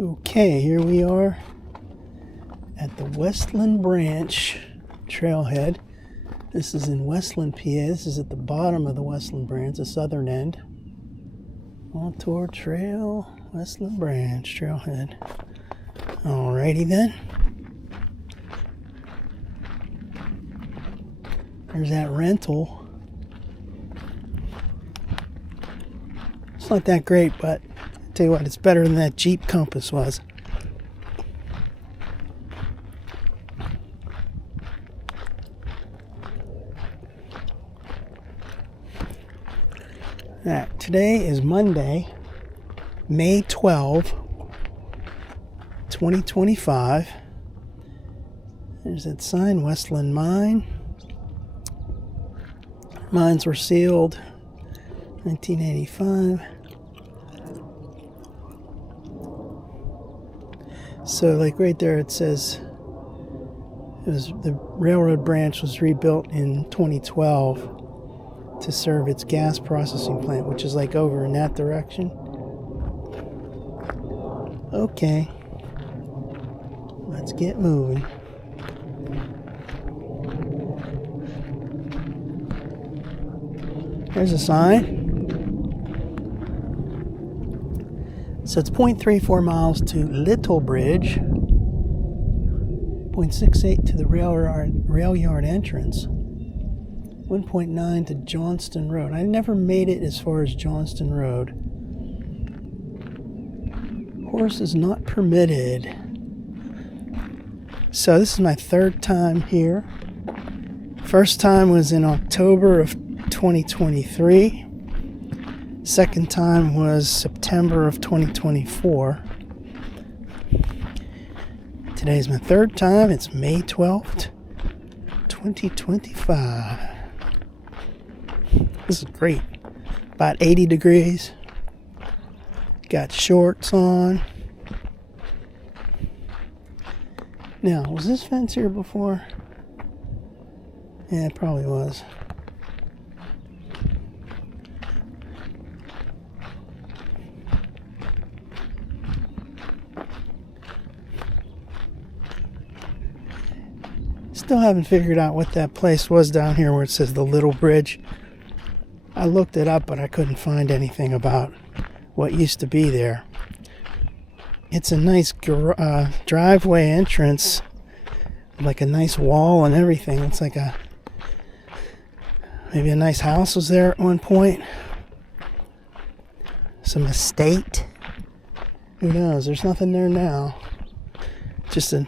Okay, here we are at the Westland Branch trailhead. This is in Westland, PA. This is at the bottom of the Westland Branch, the southern end. Montour Trail, Westland Branch trailhead. Alrighty then. There's that rental. It's not that great, but I'll tell you what, it's better than that Jeep Compass was. Today is Monday, May 12, 2025. There's that sign, Westland Mine. Mines were sealed 1985. So like right there it says the railroad branch was rebuilt in 2012 to serve its gas processing plant, which is like over in that direction. Okay, let's get moving. There's a sign. So it's 0.34 miles to Little Bridge, 0.68 to the rail yard entrance, 1.9 to Johnston Road. I never made it as far as Johnston Road. Horse is not permitted. So this is my third time here. First time was in October of 2023. Second time was September of 2024. Today's my third time. It's May 12th, 2025. This is great. About 80 degrees. Got shorts on. Now, was this fence here before? Yeah, it probably was. Still haven't figured out what that place was down here where it says the Little Bridge. I looked it up, but I couldn't find anything about what used to be there. It's a nice driveway entrance, like a nice wall and everything. It's like maybe a nice house was there at one point. Some estate. Who knows? There's nothing there now. Just a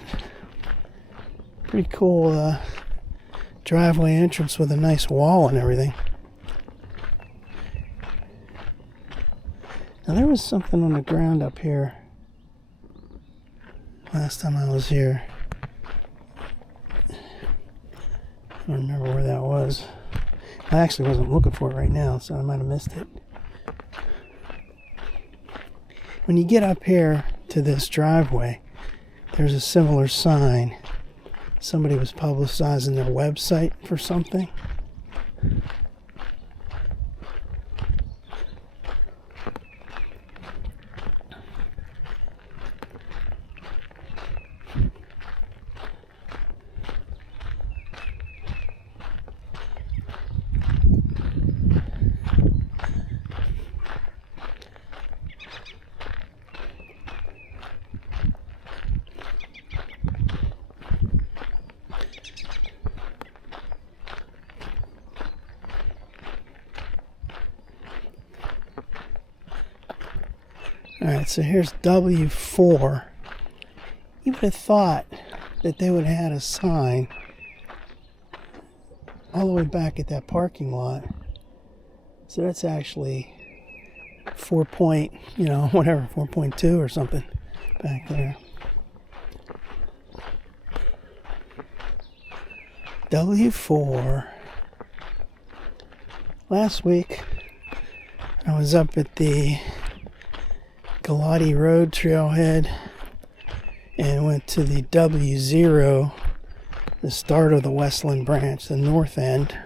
pretty cool driveway entrance with a nice wall and everything. Now there was something on the ground up here last time I was here. I don't remember where that was. I actually wasn't looking for it right now, so I might have missed it. When you get up here to this driveway, there's a similar sign. Somebody was publicizing their website for something. Alright, so here's W4. You would have thought that they would have had a sign all the way back at that parking lot. So that's actually 4.2 or something back there. W4. Last week, I was up at the Galati Road trailhead and went to the W0, the start of the Westland Branch, the north end.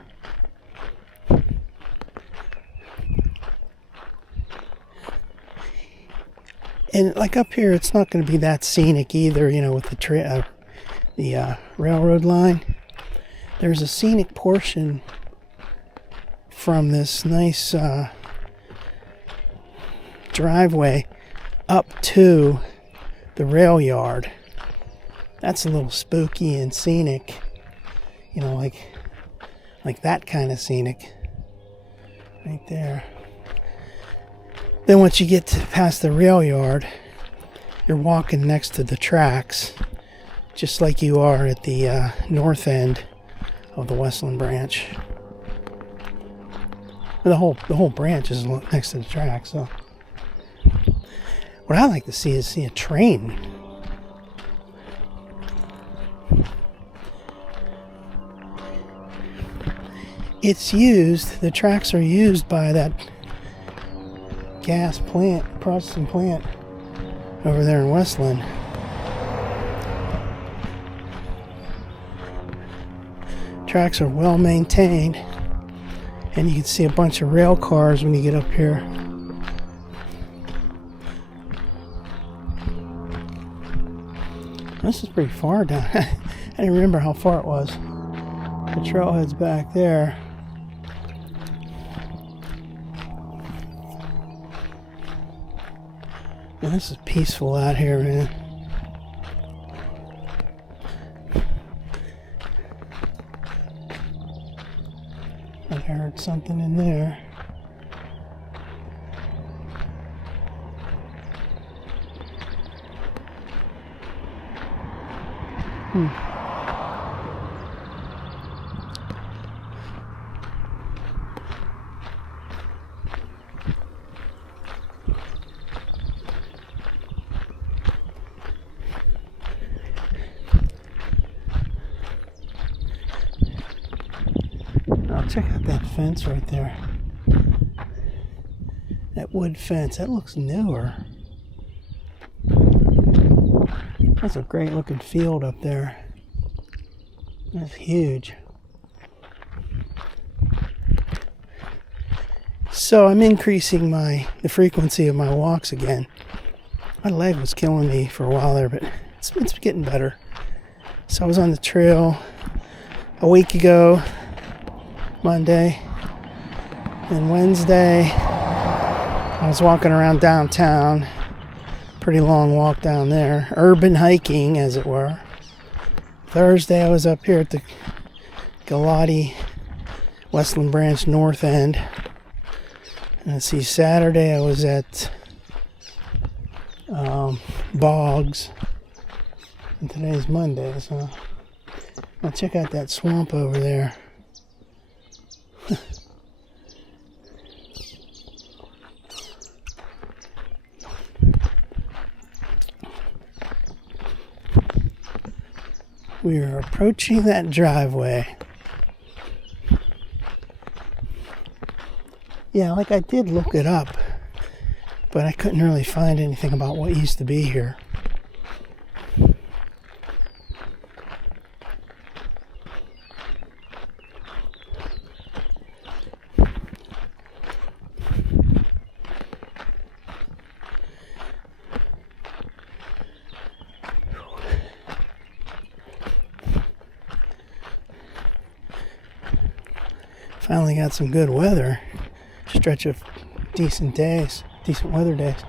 And like up here, it's not going to be that scenic either, you know, with the railroad line. There's a scenic portion from this nice driveway up to the rail yard. That's a little spooky and scenic, you know, like that kind of scenic right there. Then once you get past the rail yard, you're walking next to the tracks, just like you are at the north end of the Westland branch. The whole branch is next to the tracks. So what I like to see is a train. It's used. The tracks are used by that gas plant, processing plant over there in Westland. Tracks are well maintained, and you can see a bunch of rail cars when you get up here. This is pretty far down. I didn't remember how far it was. The trailhead's back there. Man, this is peaceful out here, man. I heard something in there. Check out that fence right there. That wood fence. That looks newer. That's a great looking field up there. That's huge. So I'm increasing the frequency of my walks again. My leg was killing me for a while there, but it's getting better. So I was on the trail a week ago, Monday, and Wednesday I was walking around downtown. Pretty long walk down there, urban hiking as it were. Thursday I was up here at the Galati Westland Branch North End. And let's see, Saturday I was at Boggs, and today's Monday, so I'll check out that swamp over there. We are approaching that driveway. Yeah, like I did look it up, but I couldn't really find anything about what used to be here. Finally got some good weather. Stretch of decent weather days.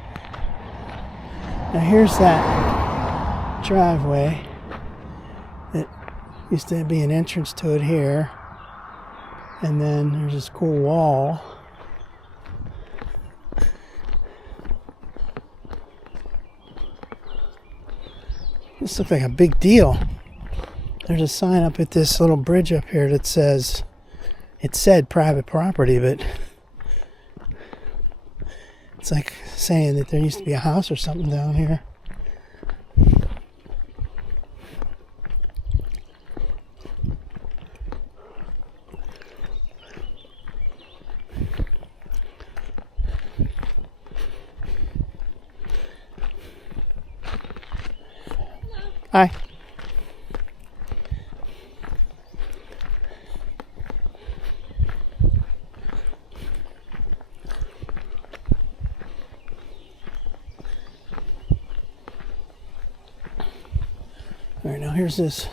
Now here's that driveway. It used to be an entrance to it here. And then there's this cool wall. This looks like a big deal. There's a sign up at this little bridge up here that says, it said private property, but it's like saying that there used to be a house or something down here. Hi. All right, now here's this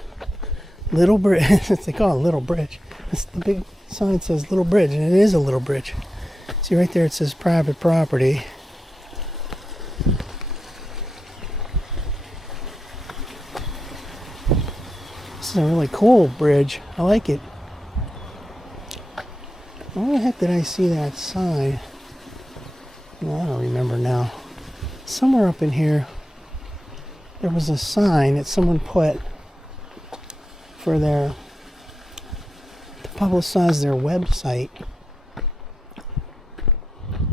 little bridge. They call it a little bridge. The big sign says little bridge, and it is a little bridge. See right there, it says private property. This is a really cool bridge. I like it. Where the heck did I see that sign? No, I don't remember now. Somewhere up in here, there was a sign that someone put for to publicize their website. I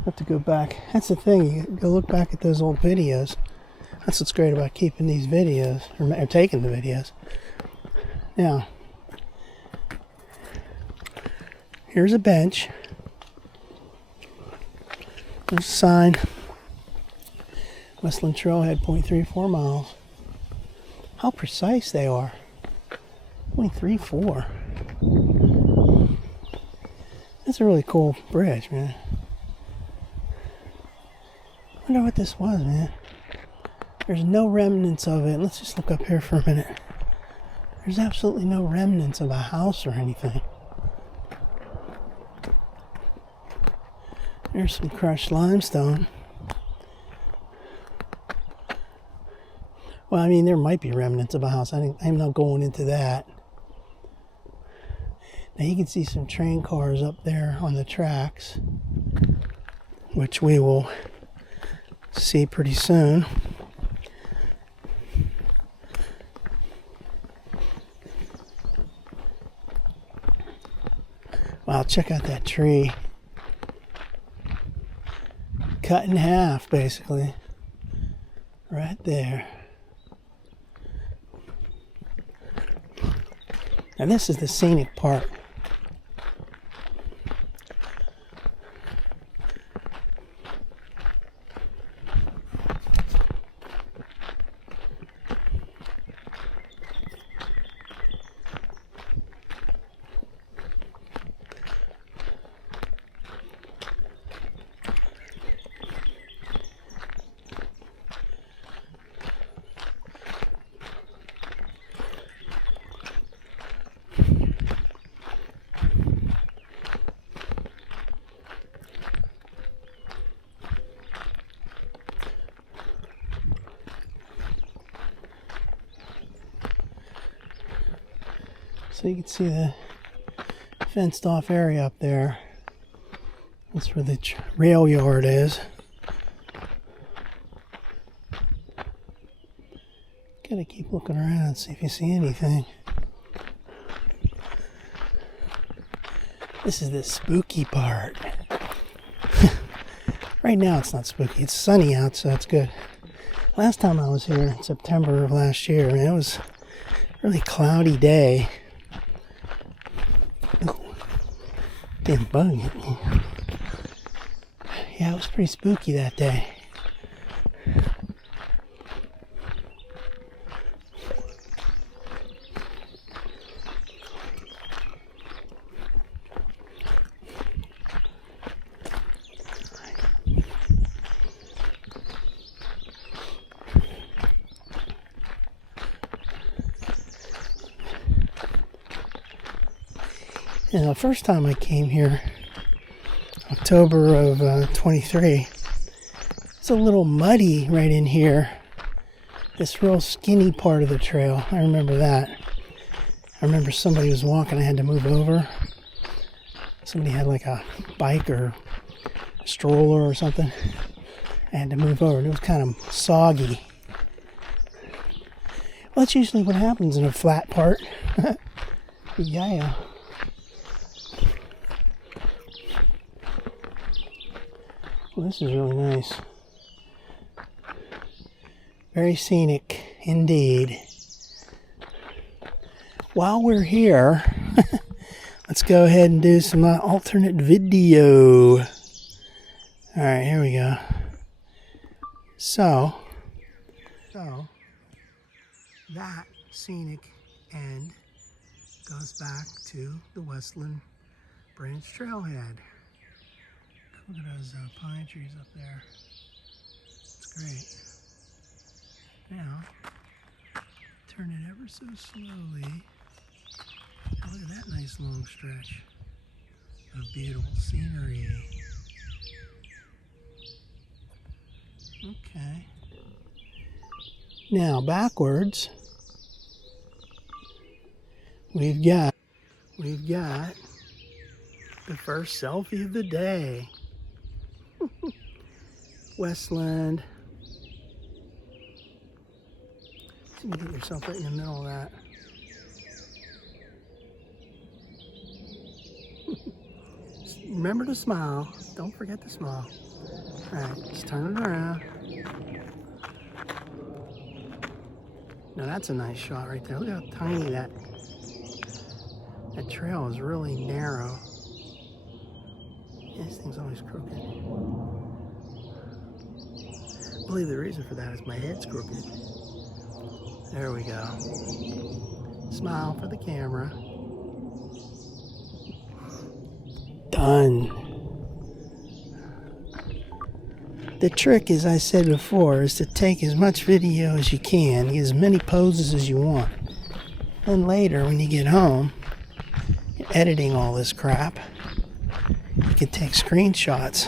have to go back. That's the thing. You go look back at those old videos. That's what's great about keeping these videos, or taking the videos. Now, here's a bench. There's a sign. Westland Trailhead, 0.34 miles. How precise they are. 0.34. That's a really cool bridge, man. I wonder what this was, man. There's no remnants of it. Let's just look up here for a minute. There's absolutely no remnants of a house or anything. There's some crushed limestone. Well, I mean, there might be remnants of a house. I'm not going into that. Now you can see some train cars up there on the tracks, which we will see pretty soon. Wow, check out that tree. Cut in half, basically. Right there. And this is the scenic part. So you can see the fenced off area up there. That's where the rail yard is. Gotta keep looking around, see if you see anything. This is the spooky part. Right now it's not spooky, it's sunny out, so it's good. Last time I was here in September of last year, and it was a really cloudy day. Damn bug hit me. Yeah, it was pretty spooky that day. And the first time I came here, October of 23, it's a little muddy right in here. This real skinny part of the trail. I remember that. I remember somebody was walking, I had to move over. Somebody had like a bike or a stroller or something. I had to move over. It was kind of soggy. Well, that's usually what happens in a flat part. Yeah. Well, this is really nice. Very scenic indeed. While we're here, let's go ahead and do some alternate video. Alright, here we go. So that scenic end goes back to the Westland Branch Trailhead. Look at those pine trees up there. It's great. Now, Turn it ever so slowly. Oh, look at that nice long stretch of beautiful scenery. Okay. Now backwards, we've got the first selfie of the day. Westland. So you can get yourself right in the middle of that. Remember to smile. Don't forget to smile. Alright, just turn it around. Now that's a nice shot right there. Look how tiny that trail is, really narrow. Yeah, this thing's always crooked. I believe the reason for that is my head's crooked. There we go. Smile for the camera. Done. The trick, as I said before, is to take as much video as you can, get as many poses as you want. Then later, when you get home, you're editing all this crap, you can take screenshots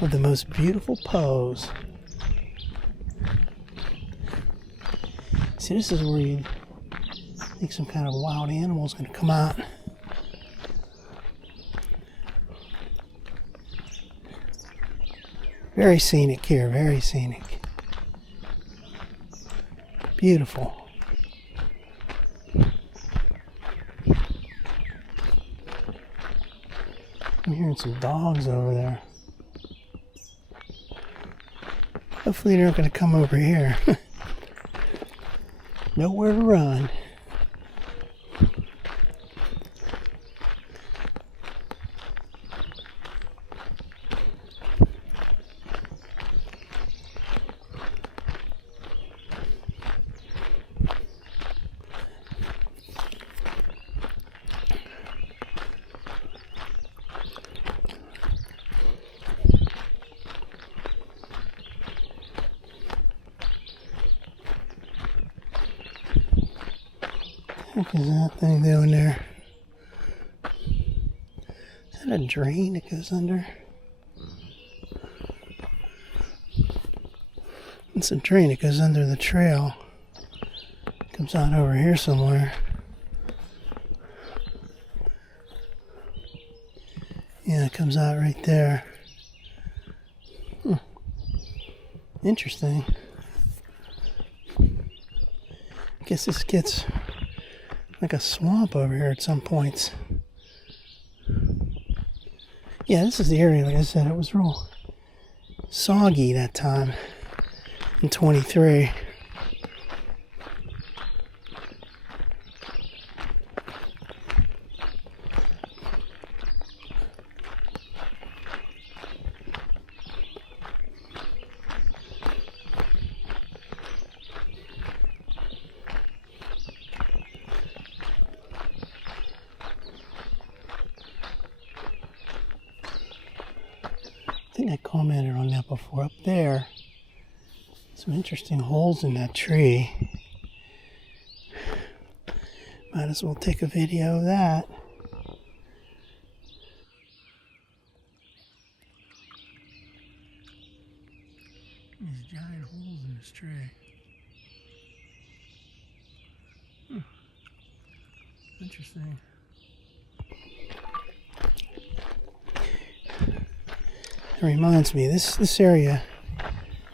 of the most beautiful pose. See, this is where you think some kind of wild animal is going to come out. Very scenic here, very scenic. Beautiful. I'm hearing some dogs over there. Hopefully they're not going to come over here. Nowhere to run. What is that thing doing there? Is that a drain that goes under? It's a drain that goes under the trail. Comes out over here somewhere. Yeah, it comes out right there. Interesting. I guess this gets like a swamp over here at some points. Yeah, this is the area, like I said, it was real soggy that time in 23. I think I commented on that before. Up there, some interesting holes in that tree. Might as well take a video of that. These giant holes in this tree. Interesting. It reminds me, this area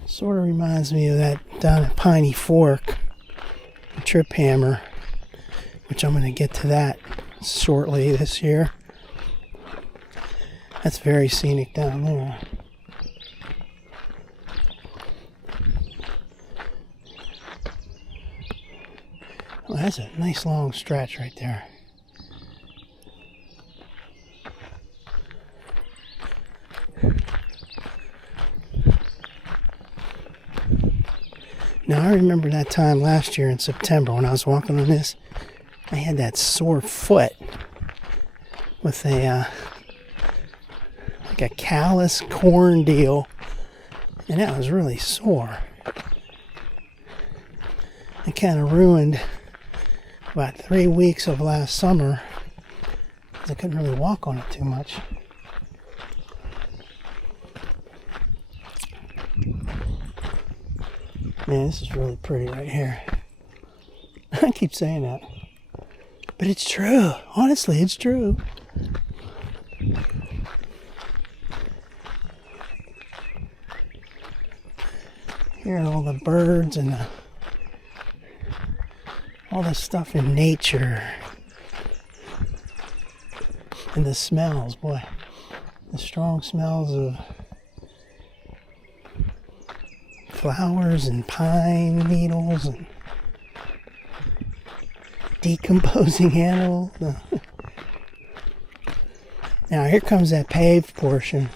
sort of reminds me of that down at Piney Fork, the Trip Hammer, which I'm going to get to that shortly this year. That's very scenic down there. Oh, that's a nice long stretch right there. Now, I remember that time last year in September when I was walking on this. I had that sore foot with a like a callus corn deal, and that was really sore. It kind of ruined about 3 weeks of last summer because I couldn't really walk on it too much. Man, this is really pretty right here. I keep saying that. But it's true. Honestly, it's true. Hearing all the birds and all the stuff in nature. And the smells, boy. The strong smells of flowers and pine needles and decomposing animals. Now here comes that paved portion.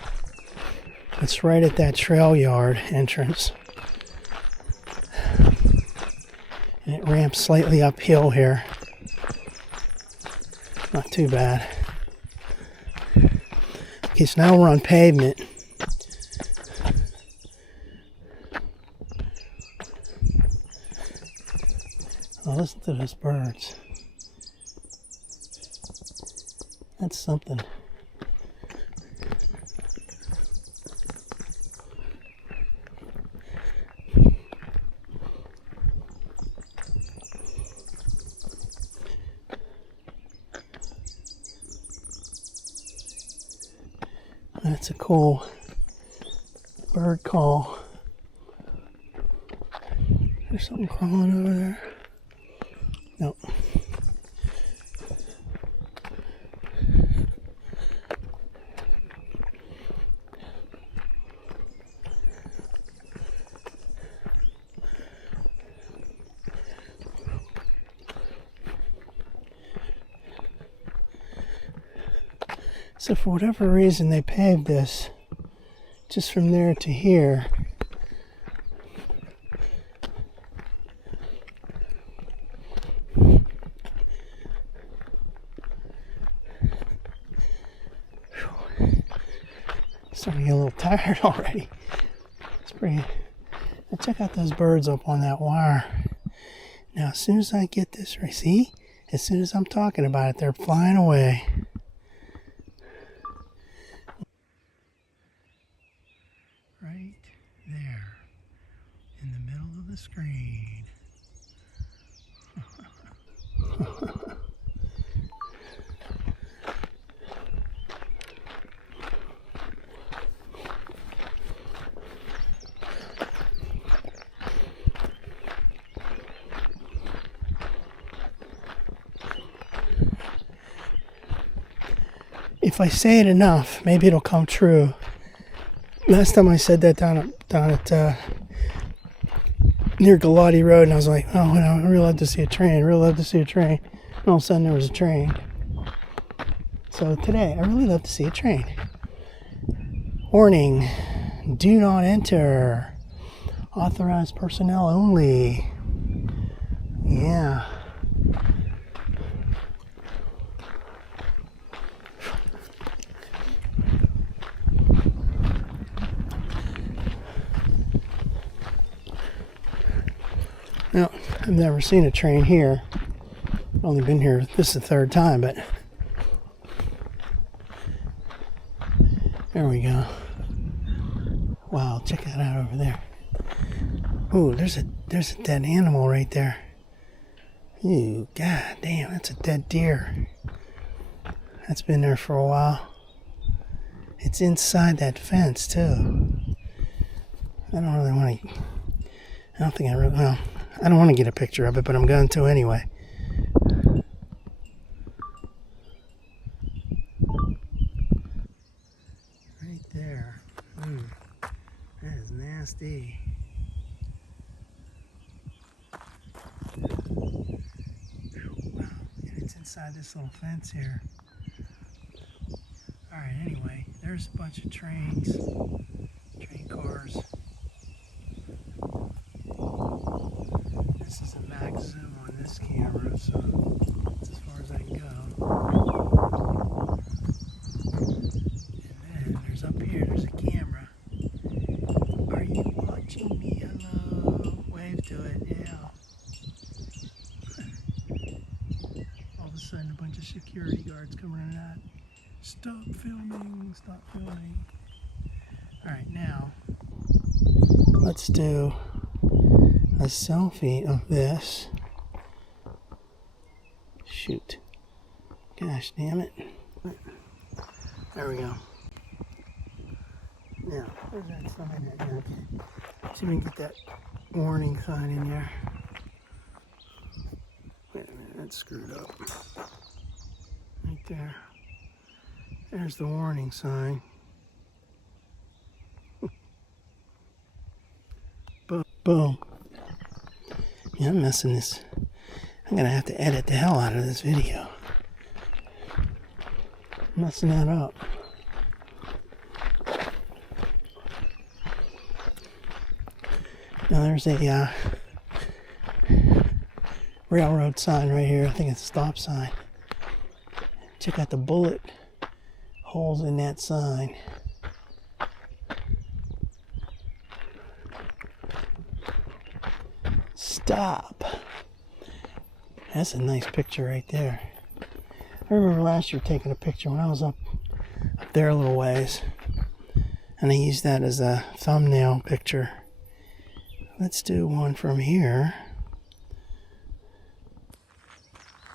It's right at that trail yard entrance. And it ramps slightly uphill here. Not too bad. Okay, so now we're on pavement. Oh, listen to those birds. That's something. That's a cool bird call. There's something crawling over there. Nope. So for whatever reason they paved this just from there to here. Starting to get a little tired already. It's pretty. Now check out those birds up on that wire. Now as soon as I get this right, see? As soon as I'm talking about it, they're flying away. Right there, in the middle of the screen. If I say it enough, maybe it'll come true. Last time I said that down at near Galati Road, and I was like, oh, I really love to see a train. And all of a sudden there was a train. So today, I really love to see a train. Warning, do not enter. Authorized personnel only. Yeah. Now, I've never seen a train here. I've only been here, this is the third time, but there we go. Wow, check that out over there. Ooh, there's a dead animal right there. Ooh, god damn, that's a dead deer. That's been there for a while. It's inside that fence too. I don't want to get a picture of it, but I'm going to anyway. Right there. Ooh, that is nasty. Wow, and it's inside this little fence here. Alright, anyway, there's a bunch of train cars. This is a max zoom on this camera, so that's as far as I can go. And then there's up here, there's a camera. Are you watching me? Hello. Wave to it, yeah. security guards coming in and out. Stop filming, stop filming. Alright, now let's do a selfie of this. Shoot. Gosh damn it. There we go. Now, where's that sign at? Okay. See if we can get that warning sign in there. Wait a minute, that's screwed up. Right there. There's the warning sign. Boom. Yeah, I'm messing this. I'm gonna have to edit the hell out of this video. I'm messing that up. Now there's a railroad sign right here. I think it's a stop sign. Check out the bullet holes in that sign. Stop. That's a nice picture right there. I remember last year taking a picture when I was up there a little ways, and I used that as a thumbnail picture. Let's do one from here.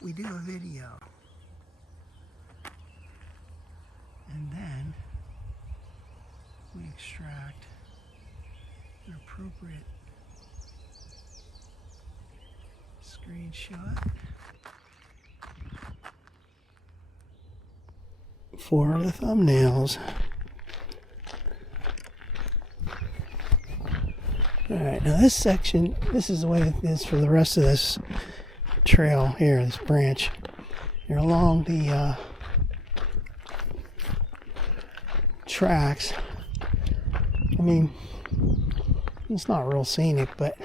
We do a video, and then we extract an appropriate screenshot for the thumbnails. Alright, now this section, this is the way it is for the rest of this trail here, this branch. You're along the tracks. I mean, it's not real scenic, but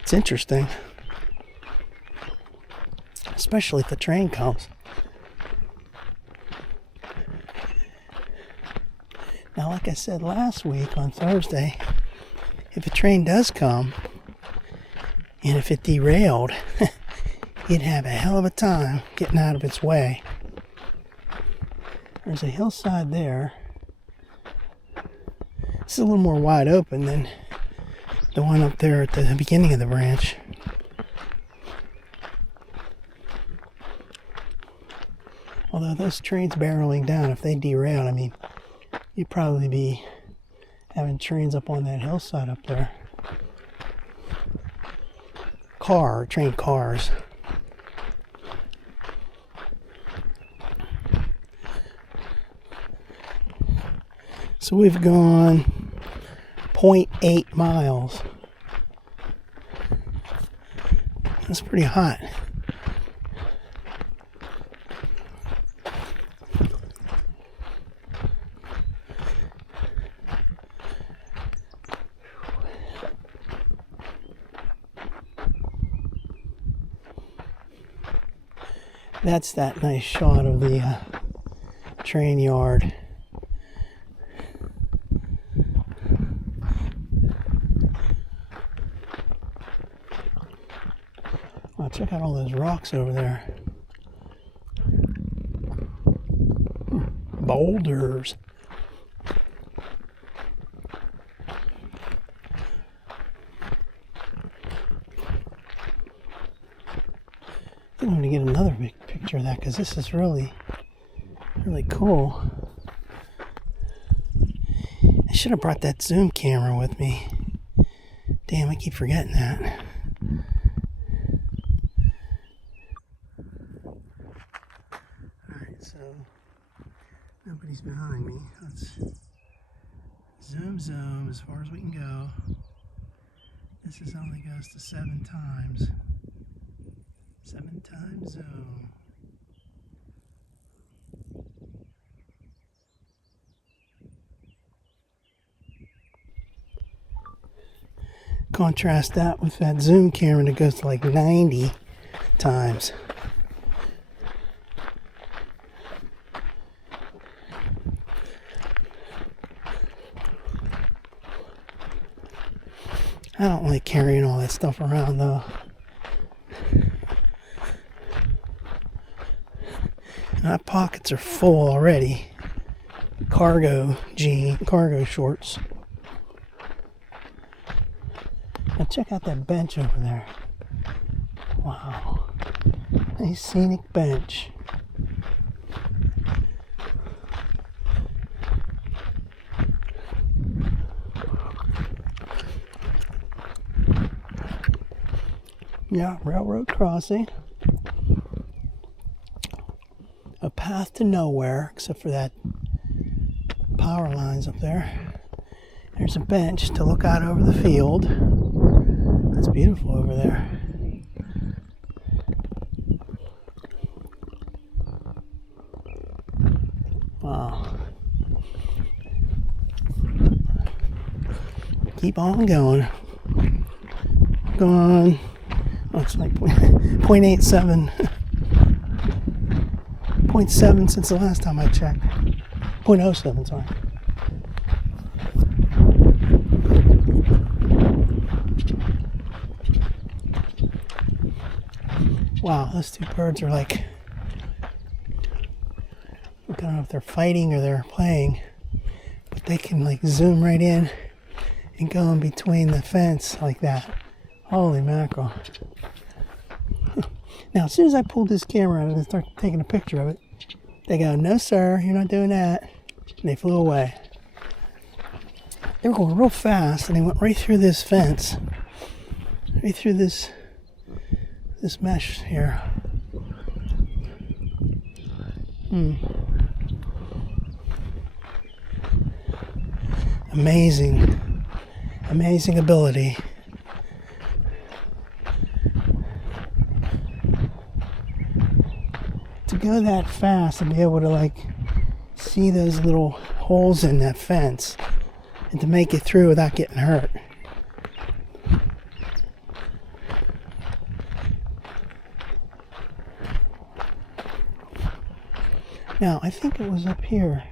it's interesting. Especially if the train comes. Now, like I said last week on Thursday, if a train does come, and if it derailed, you'd have a hell of a time getting out of its way. There's a hillside there. It's a little more wide open than the one up there at the beginning of the branch. Although those trains barreling down, if they derailed, I mean, you'd probably be having trains up on that hillside up there. Train cars. So we've gone 0.8 miles. That's pretty hot. That's that nice shot of the train yard. Wow, check out all those rocks over there. Boulders. I think I'm going to get another big picture of that because this is really, really cool. I should have brought that zoom camera with me. Damn, I keep forgetting that. Alright, so nobody's behind me. Let's zoom as far as we can go. This is only goes to 7 times. 7 times zoom. Contrast that with that zoom camera that goes to like 90 times. I don't like carrying all that stuff around though. My pockets are full already. Cargo shorts. Now check out that bench over there. Wow. Nice scenic bench. Yeah, railroad crossing. A path to nowhere, except for that power lines up there. There's a bench to look out over the field. That's beautiful over there. Wow. Keep on going. Go on. Oh, it's like 0.87. 0.7 since the last time I checked. 0.07, sorry. Wow, those two birds are like, I don't know if they're fighting or they're playing, but they can like zoom right in and go in between the fence like that. Holy mackerel. Now, as soon as I pulled this camera out and start taking a picture of it, they go, "No, sir, you're not doing that." And they flew away. They were going real fast, and they went right through this fence, right through this mesh here. Amazing ability. To go that fast and be able to like see those little holes in that fence and to make it through without getting hurt. Now, I think it was up here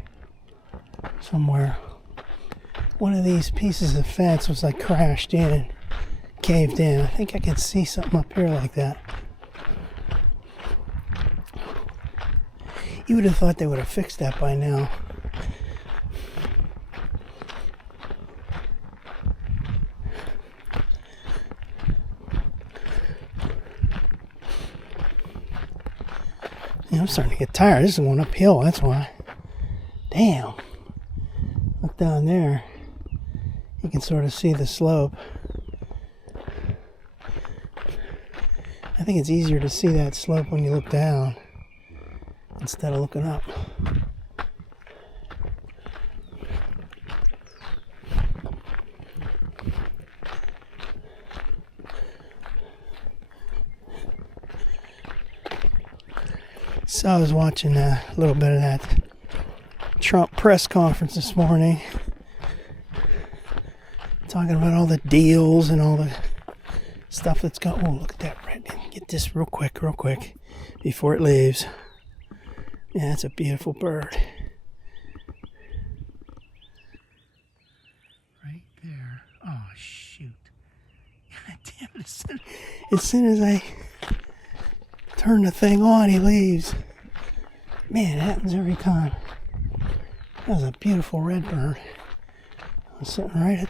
somewhere. One of these pieces of fence was like crashed in, caved in. I think I could see something up here like that. You would have thought they would have fixed that by now. I'm starting to get tired. This is going uphill, that's why. Damn. Look down there. You can sort of see the slope. I think it's easier to see that slope when you look down instead of looking up. So I was watching a little bit of that Trump press conference this morning, talking about all the deals and all the stuff that's going. Oh, look at that red. Get this real quick before it leaves. Yeah, that's a beautiful bird. Right there. Oh, shoot. God damn it. As soon as I turn the thing on, he leaves. Man, it happens every time. That was a beautiful red bird. I was sitting right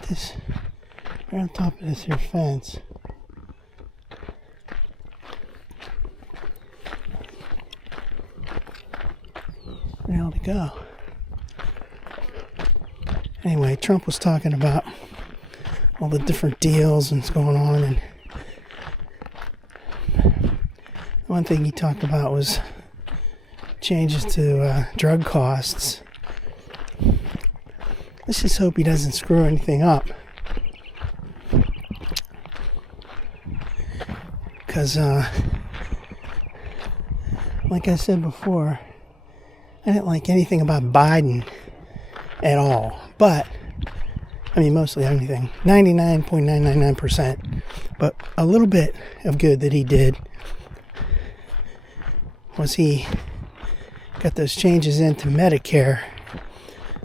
on top of this here fence. Where'd it go? Anyway, Trump was talking about all the different deals and what's going on, and one thing he talked about was changes to drug costs. Let's just hope he doesn't screw anything up. Because, like I said before, I didn't like anything about Biden at all. But, I mean, mostly anything. 99.999%. But a little bit of good that he did was he got those changes into Medicare,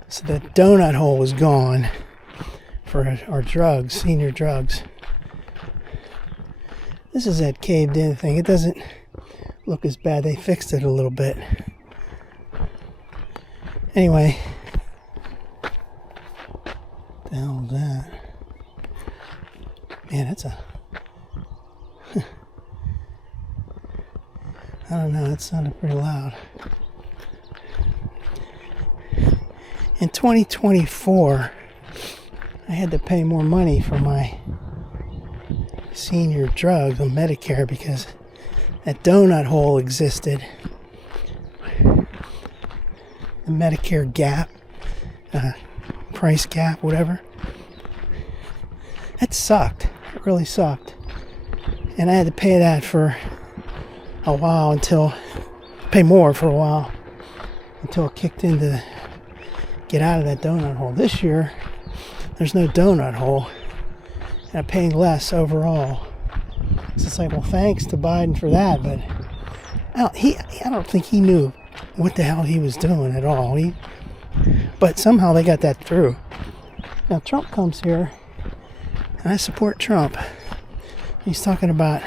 so that donut hole was gone for our drugs, senior drugs. This is that caved in thing. It doesn't look as bad. They fixed it a little bit. Anyway, what the hell was that? Man, that's a... I don't know, that sounded pretty loud. In 2024, I had to pay more money for my senior drugs on Medicare because that donut hole existed. The Medicare gap, price gap, whatever. That sucked. It really sucked. And I had to pay that for a while pay more for a while until it kicked in to get out of that donut hole. This year, there's no donut hole, and I'm paying less overall. So it's like, well, thanks to Biden for that, but I don't think he knew what the hell he was doing at all. But somehow they got that through. Now Trump comes here, and I support Trump. He's talking about,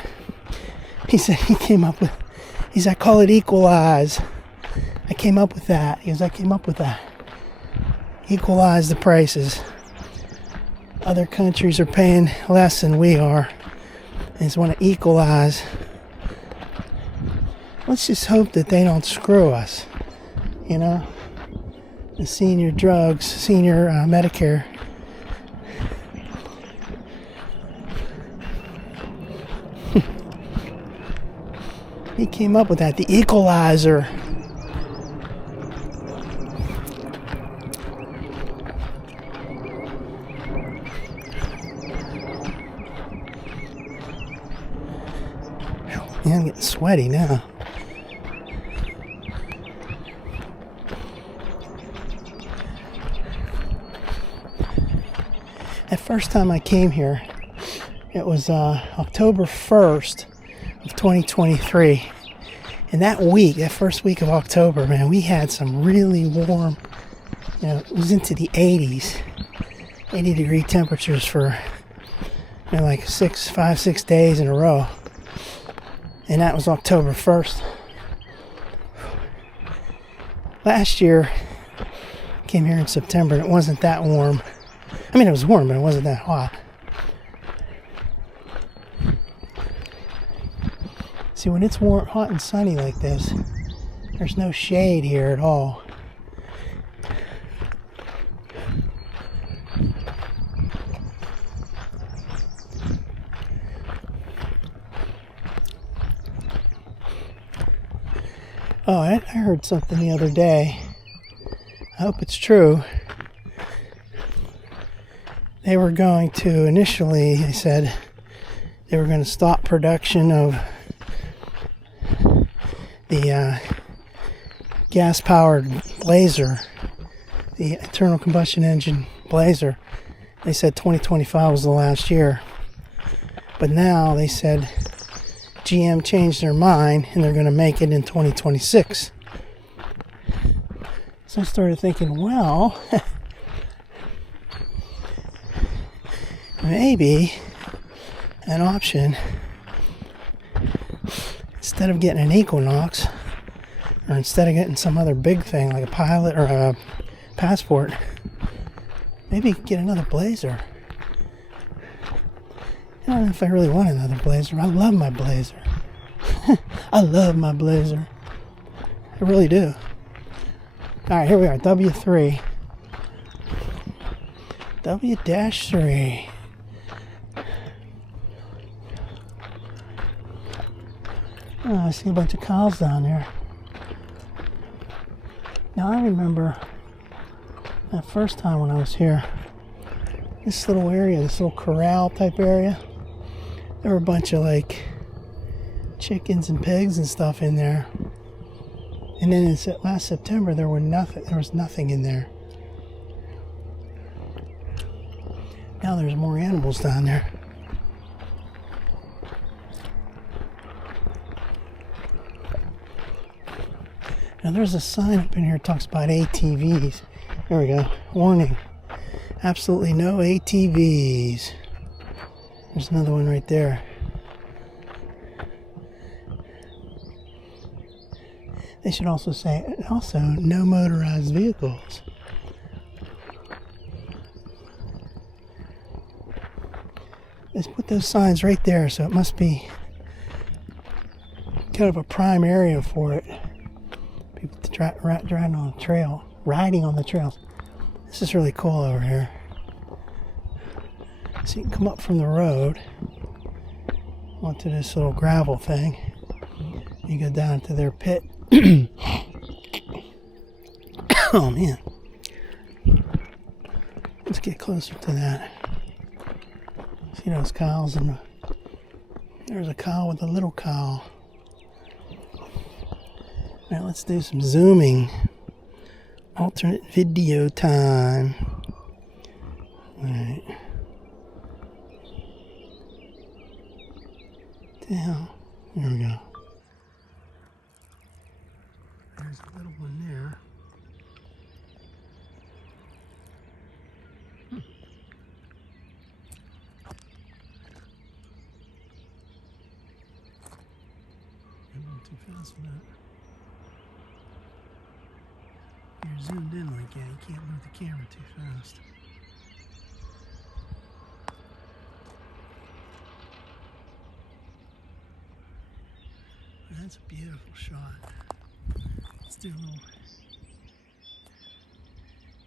he said he came up with, I call it equalize. I came up with that. He goes, I came up with that. Equalize the prices. Other countries are paying less than we are. They just want to equalize. Let's just hope that they don't screw us. You know? The senior drugs, senior Medicare. He came up with that, the equalizer. Yeah, I'm getting sweaty now. That first time I came here, it was October 1st of 2023. And that week, that first week of October, man, we had some really warm, it was into the 80s, 80-degree temperatures for like 6 days in a row. And that was October 1st. Last year, I came here in September, and it wasn't that warm. I mean, it was warm, but it wasn't that hot. See, when it's warm, hot and sunny like this, there's no shade here at all. Oh, I heard something the other day. I hope it's true. They were going to, initially, they said, they were going to stop production of the gas-powered Blazer, the internal combustion engine Blazer. They said 2025 was the last year. But now they said GM changed their mind and they're going to make it in 2026. So I started thinking, well, maybe an option, instead of getting an Equinox, or instead of getting some other big thing like a Pilot or a Passport, maybe get another Blazer. I don't know if I really want another Blazer. I love my Blazer. I love my Blazer. I really do. Alright, here we are, W3. W-3. Oh, I see a bunch of cows down there. Now I remember that first time when I was here, this little area, this little corral type area, there were a bunch of like chickens and pigs and stuff in there. And then in last September there was nothing in there. Now there's more animals down there. Now there's a sign up in here that talks about ATVs. There we go. Warning. Absolutely no ATVs. There's another one right there. They should also say, also, no motorized vehicles. Let's put those signs right there, so it must be kind of a prime area for it. People to riding on the trail, riding on the trails. This is really cool over here. So you can come up from the road onto this little gravel thing. You go down to their pit. Oh man. Let's get closer to that. See those cows in the... There's a cow with a little cow. Now let's do some zooming. Alternate video time. Alright. Down. There we go. There's a little one there. I'm going too fast for that. You're zoomed in like that, you can't move the camera too fast. That's a beautiful shot. Let's do a little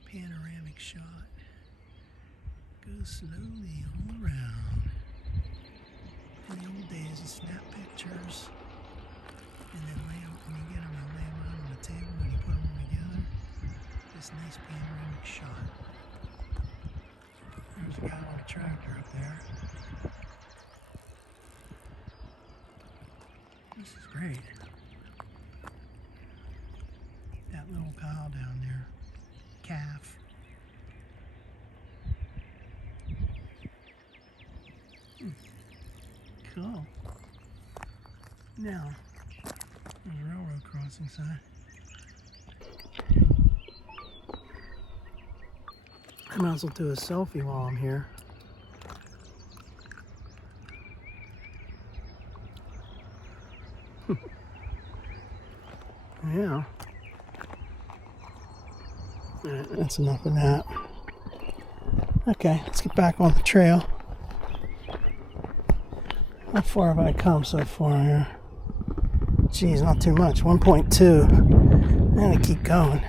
panoramic shot. Go slowly all around. In the old days, you snap pictures and then when you get them, you lay them out on the table and you put them together. This nice panoramic shot. There's a guy on a tractor up there. This is great. That little cow down there. Calf. Cool. Now, there's a railroad crossing sign. I might as well do a selfie while I'm here. Yeah. Alright, that's enough of that. Okay, let's get back on the trail. How far have I come so far here? Geez, not too much. 1.2. I'm gonna keep going.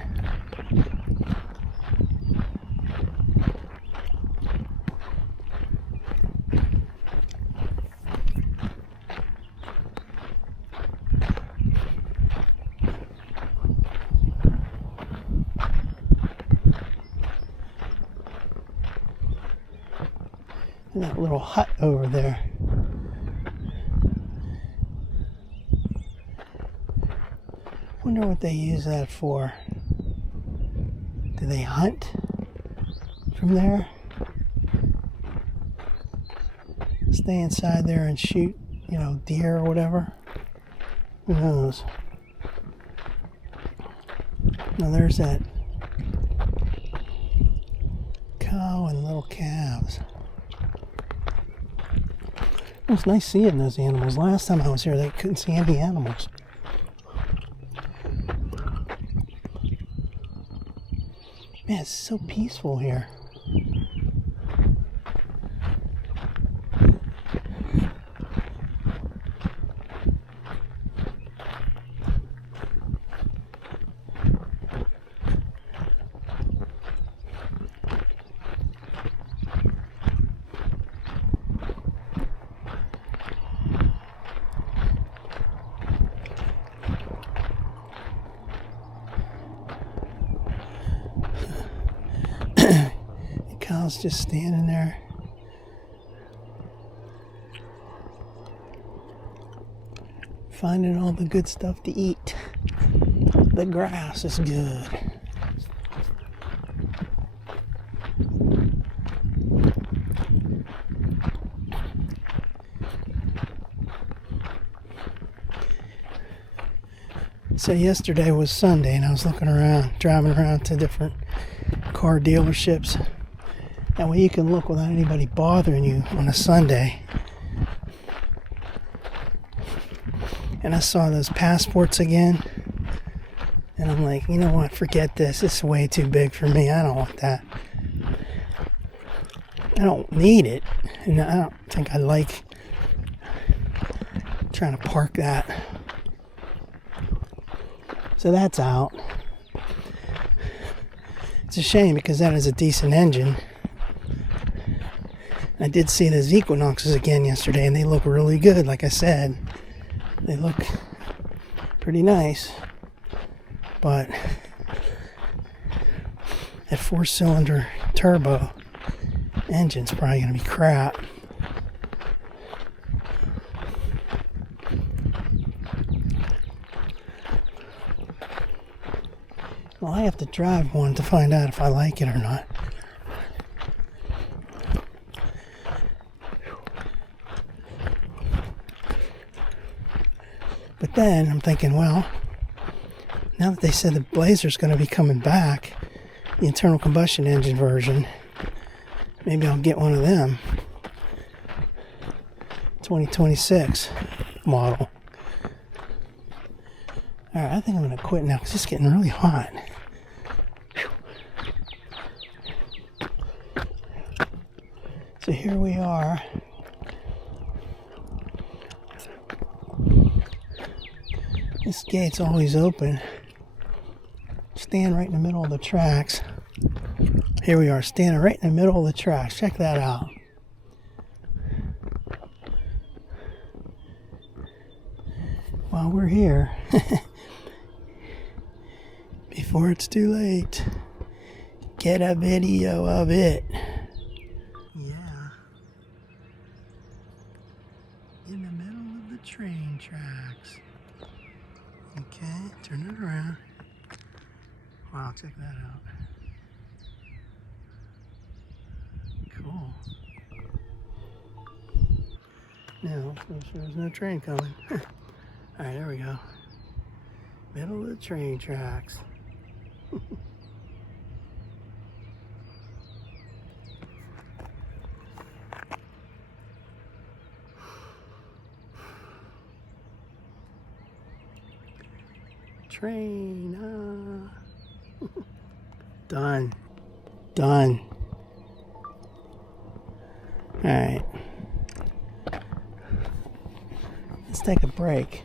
And that little hut over there. Wonder what they use that for. Do they hunt from there? Stay inside there and shoot, you know, deer or whatever? Who knows? Now there's that cow and little calves. It was nice seeing those animals. Last time I was here, they couldn't see any animals. Man, it's so peaceful here. Cow's just standing there. Finding all the good stuff to eat. The grass is good. So yesterday was Sunday and I was looking around, driving around to different car dealerships. That way you can look without anybody bothering you on a Sunday. And I saw those passports again. And I'm like, you know what, forget this. It's way too big for me. I don't want that. I don't need it. And I don't think I like trying to park that. So that's out. It's a shame because that is a decent engine. I did see those Equinoxes again yesterday, and they look really good. Like I said, they look pretty nice. But that 4-cylinder turbo engine's probably going to be crap. Well, I have to drive one to find out if I like it or not. But then I'm thinking, well, now that they said the Blazer's going to be coming back, the internal combustion engine version, maybe I'll get one of them. 2026 model. Alright, I think I'm going to quit now because it's getting really hot. So here we are. This gate's always open. Stand right in the middle of the tracks. Here we are, standing right in the middle of the tracks. Check that out. While we're here, before it's too late, get a video of it. Yeah. In the middle of the train tracks. Okay, turn it around. Wow, check that out. Cool. Now, there's no train coming. Alright, there we go. Middle of the train tracks. Train, Done. Done. Alright. Let's take a break.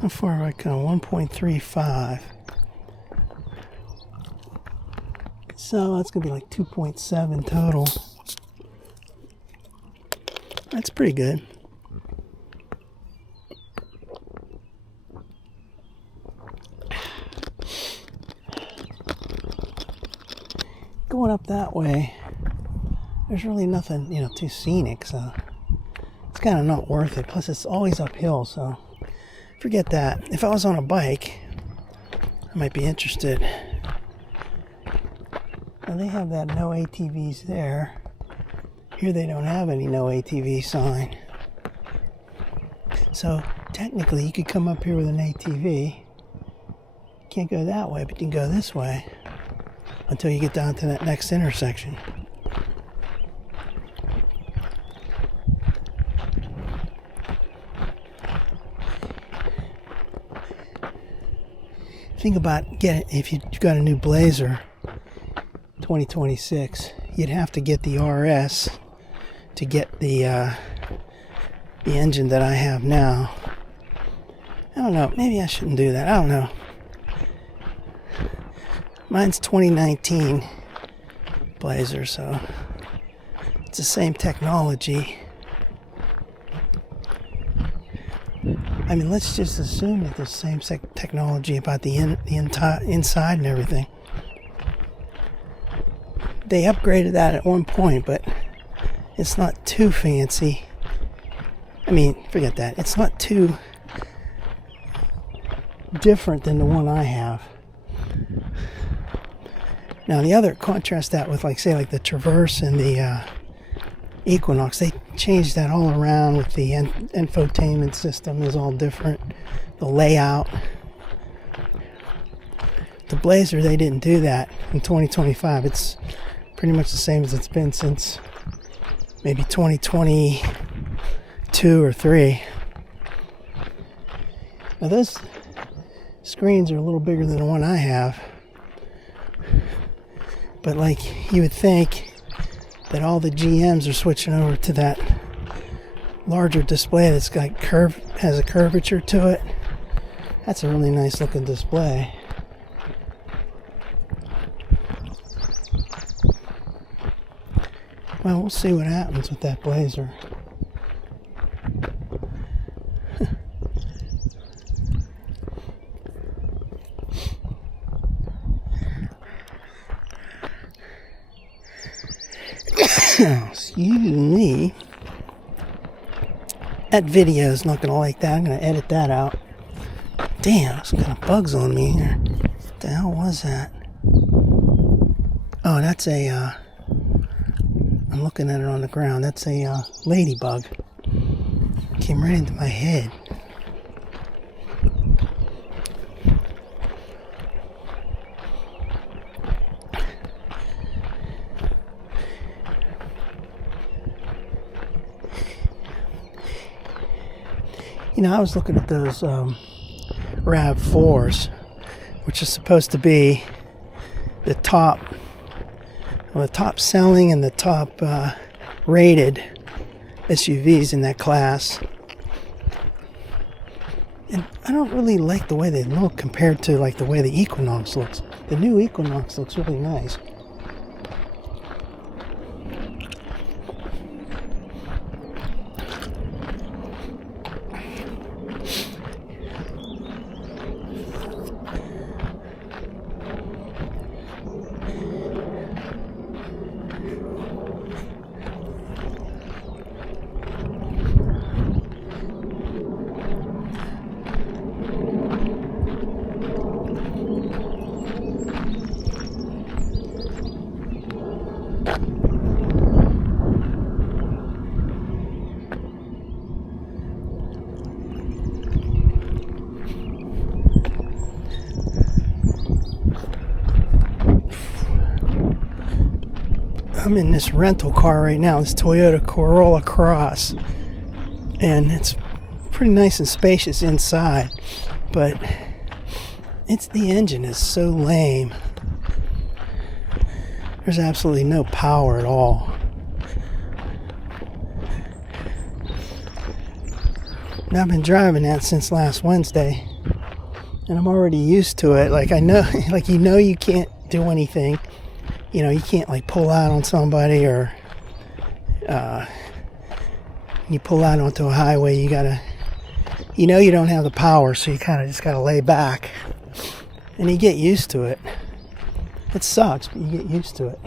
How far have I come? 1.35. So that's going to be like 2.7 total. That's pretty good. Going up that way, there's really nothing, too scenic, so it's kind of not worth it. Plus, it's always uphill, so forget that. If I was on a bike, I might be interested. Now, they have that no ATVs there. Here they don't have any no ATV sign. So, technically, you could come up here with an ATV. Can't go that way, but you can go this way until you get down to that next intersection. Think about if you got a new Blazer 2026, you'd have to get the RS to get the engine that I have now. I don't know, maybe I shouldn't do that. I don't know. Mine's 2019 Blazer, so it's the same technology. I mean, let's just assume that the same technology about the inside and everything. They upgraded that at one point, but it's not too fancy. I mean, forget that. It's not too different than the one I have. Now the other, contrast that with like the Traverse and the Equinox. They changed that all around with the infotainment system is all different. The layout. The Blazer, they didn't do that in 2025. It's pretty much the same as it's been since maybe 2022 or 3. Now those screens are a little bigger than the one I have. But like you would think that all the GMs are switching over to that larger display that's got has a curvature to it. That's a really nice looking display. Well, we'll see what happens with that Blazer. Excuse me. That video is not going to like that. I'm going to edit that out. Damn, there's kind of bugs on me here. What the hell was that? Oh, that's a, I'm looking at it on the ground. That's a ladybug. Came right into my head. You know, I was looking at those RAV4s, which is supposed to be the top selling and the top rated SUVs in that class. And I don't really like the way they look compared to like the way the Equinox looks. The new Equinox looks really nice. I'm in this rental car right now, this Toyota Corolla Cross, and it's pretty nice and spacious inside, but the engine is so lame. There's absolutely no power at all. And I've been driving that since last Wednesday, and I'm already used to it. Like I know, like you can't do anything. You know, you can't like pull out on somebody, or you pull out onto a highway, you don't have the power, so you kind of just gotta lay back, and you get used to it. It sucks, but you get used to it.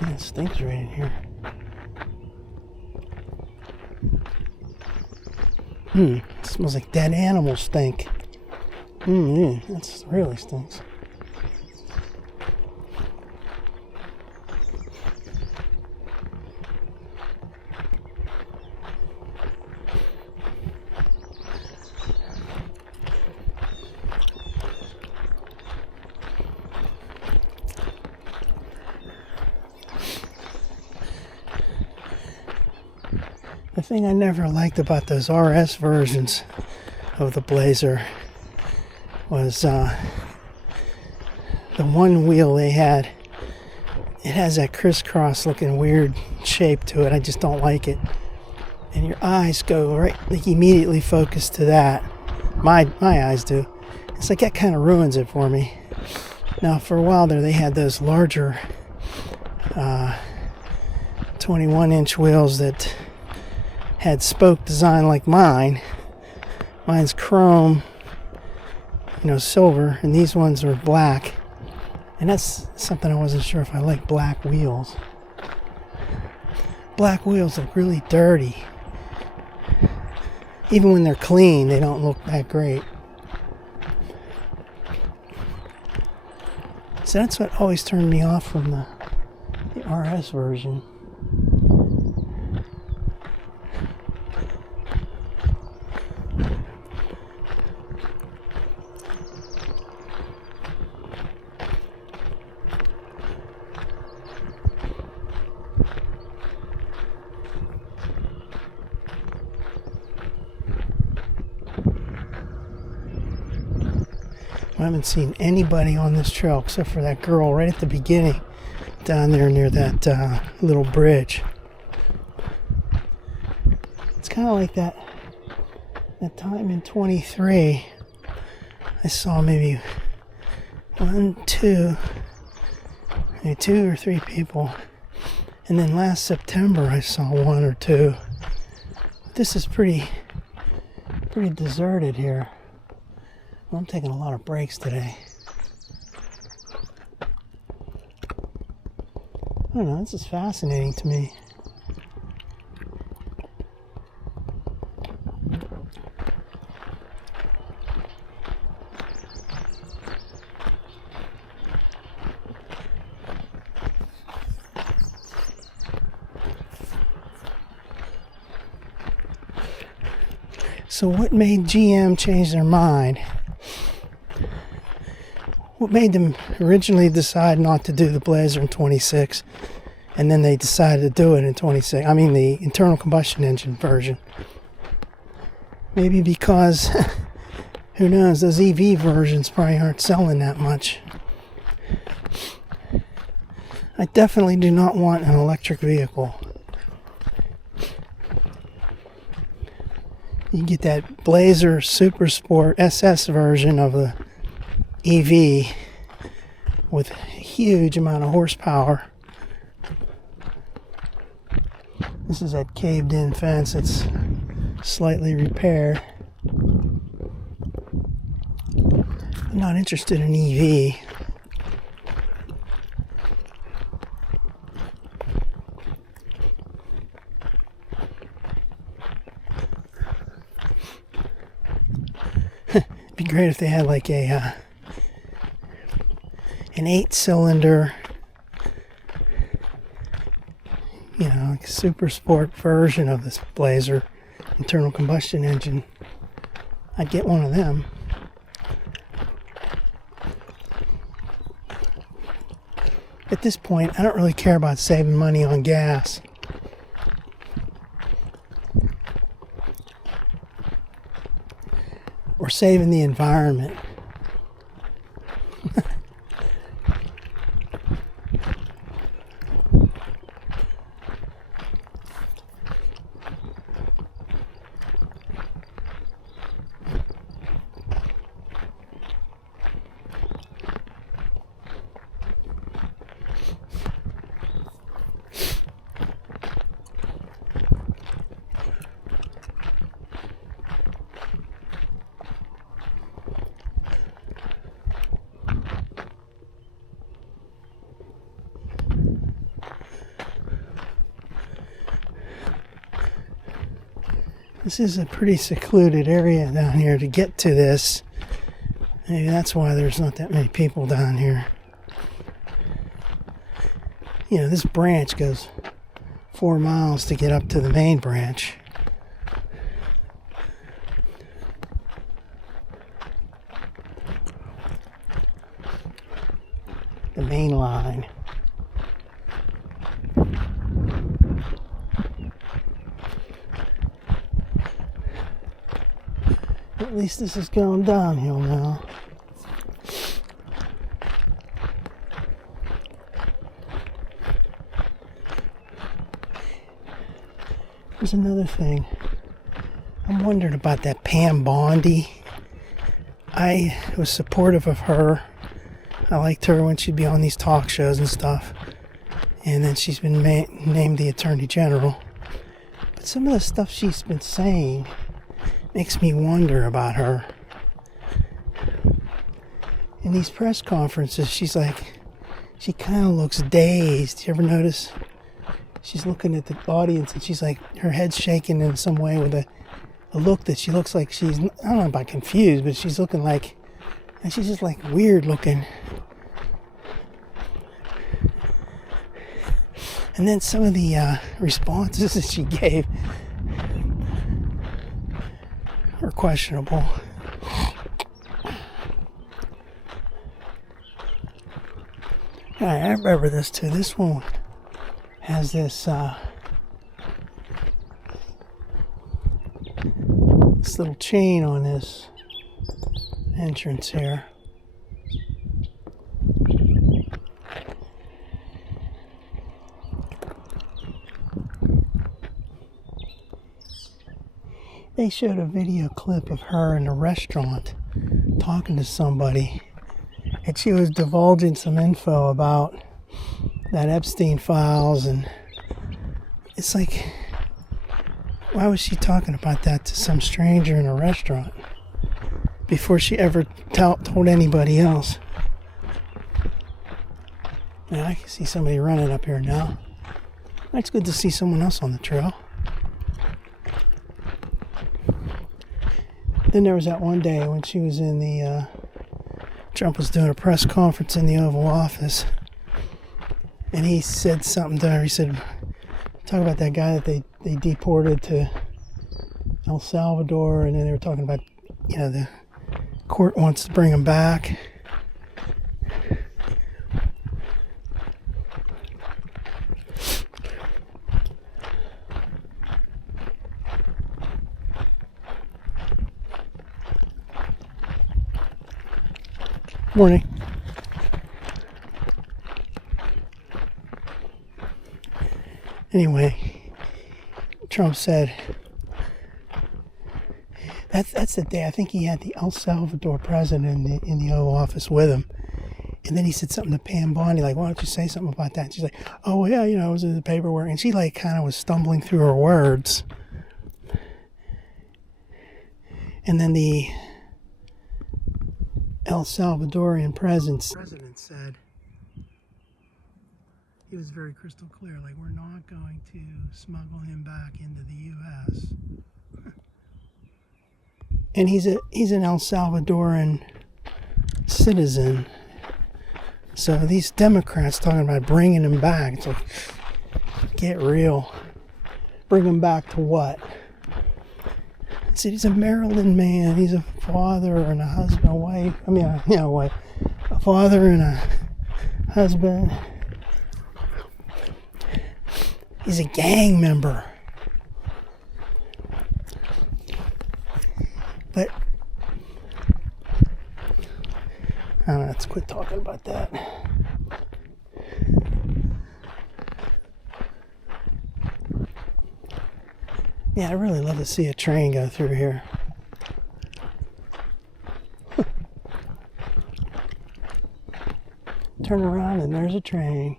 Man, it stinks right in here. It smells like dead animal stink. Yeah, that really stinks. The thing I never liked about those RS versions of the Blazer was the one wheel they had. It has that crisscross looking weird shape to it. I just don't like it. And your eyes go right, like immediately focus to that. My eyes do. It's like that kind of ruins it for me. Now for a while there they had those larger 21-inch wheels that had spoke design like mine. Mine's chrome, silver, and these ones are black. And that's something I wasn't sure if I like, black wheels. Black wheels look really dirty. Even when they're clean, they don't look that great. So that's what always turned me off from the RS version. I haven't seen anybody on this trail except for that girl right at the beginning down there near that little bridge. It's kind of like that time in 23 I saw maybe two or three people, and then last September I saw one or two. This is pretty deserted here. Well, I'm taking a lot of breaks today. I don't know, this is fascinating to me. So what made GM change their mind? What made them originally decide not to do the Blazer in 26, and then they decided to do it in 26? I mean, the internal combustion engine version. Maybe because, who knows, those EV versions probably aren't selling that much. I definitely do not want an electric vehicle. You can get that Blazer Super Sport SS version of the EV with a huge amount of horsepower. This is that caved in fence. It's slightly repaired. I'm not interested in EV. It'd be great if they had like an 8-cylinder, like a super sport version of this Blazer internal combustion engine. I'd get one of them. At this point, I don't really care about saving money on gas. Or saving the environment. This is a pretty secluded area down here to get to this. Maybe that's why there's not that many people down here. This branch goes 4 miles to get up to the main branch. The main line. At least this is going downhill now. Here's another thing. I'm wondering about that Pam Bondi. I was supportive of her. I liked her when she'd be on these talk shows and stuff. And then she's been named the Attorney General. But some of the stuff she's been saying makes me wonder about her. In these press conferences, she kind of looks dazed. You ever notice? She's looking at the audience and she's like, her head's shaking in some way with a look that she looks like she's, I don't know about confused, but she's looking like, and she's just like weird looking. And then some of the responses that she gave were questionable. I remember this too. This one has this this little chain on this entrance here. They showed a video clip of her in a restaurant talking to somebody, and she was divulging some info about that Epstein files, and it's like, why was she talking about that to some stranger in a restaurant before she ever told anybody else? Yeah, I can see somebody running up here now. It's good to see someone else on the trail. Then there was that one day when she was in the, Trump was doing a press conference in the Oval Office, and he said something to her. He said, talk about that guy that they deported to El Salvador, and then they were talking about, the court wants to bring him back. Morning. Anyway, Trump said that's the day I think he had the El Salvador president in the Oval Office with him, and then he said something to Pam Bondi, like, "Why don't you say something about that?" And she's like, "Oh yeah, it was in the paperwork," and she kind of was stumbling through her words, and then the El Salvadorian president said, he was very crystal clear, like, we're not going to smuggle him back into the U.S. And he's an El Salvadoran citizen. So these Democrats talking about bringing him back, it's like, get real. Bring him back to what? He said he's a Maryland man. He's a father and a husband, a wife. Wife. A father and a husband. He's a gang member. But I don't know, let's quit talking about that. Yeah, I really love to see a train go through here. Turn around and there's a train.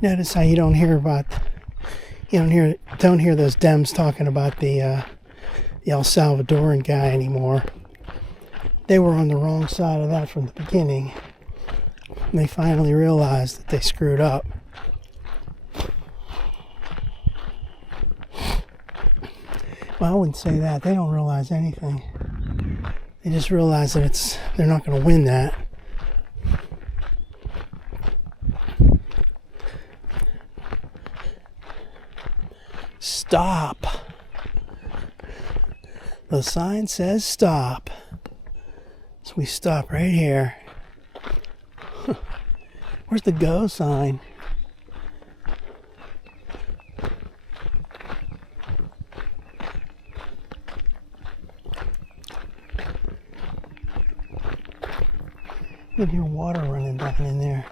Notice how you don't hear those Dems talking about the El Salvadoran guy anymore. They were on the wrong side of that from the beginning. And they finally realized that they screwed up. Well, I wouldn't say that. They don't realize anything. They just realize that they're not going to win that. Stop. The sign says stop. So we stop right here. Where's the go sign? You can hear water running down in there.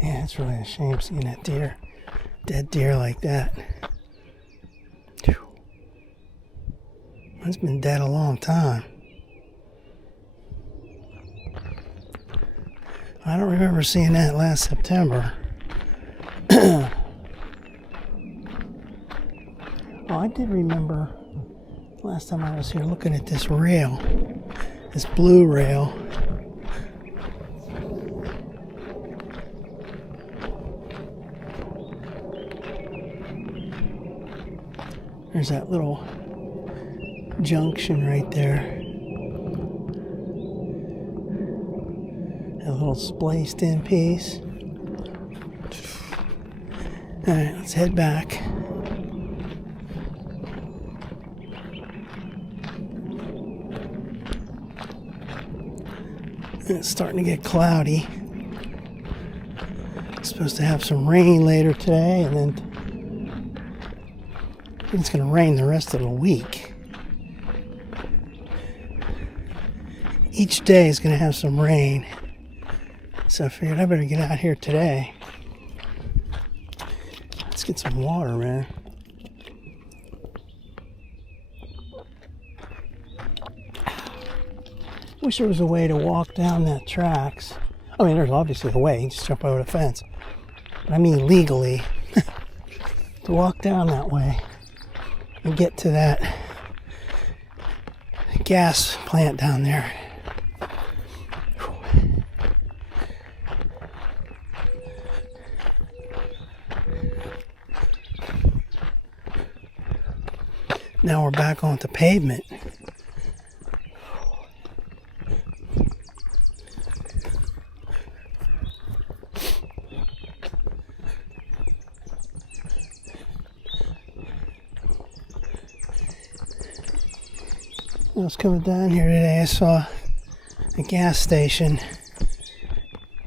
Man, it's really a shame seeing that dead deer like that. Whew. It's been dead a long time. I don't remember seeing that last September. did remember last time I was here looking at this rail, this blue rail. There's that little junction right there. A little spliced in piece. Alright, let's head back. It's starting to get cloudy. It's supposed to have some rain later today, and then I think it's going to rain the rest of the week. Each day is going to have some rain. So I figured I better get out here today. Let's get some water, man. Wish there was a way to walk down that tracks. I mean, there's obviously a way. You just jump over the fence. But I mean legally. To walk down that way and get to that gas plant down there. Now we're back onto pavement. I was coming down here today, I saw a gas station,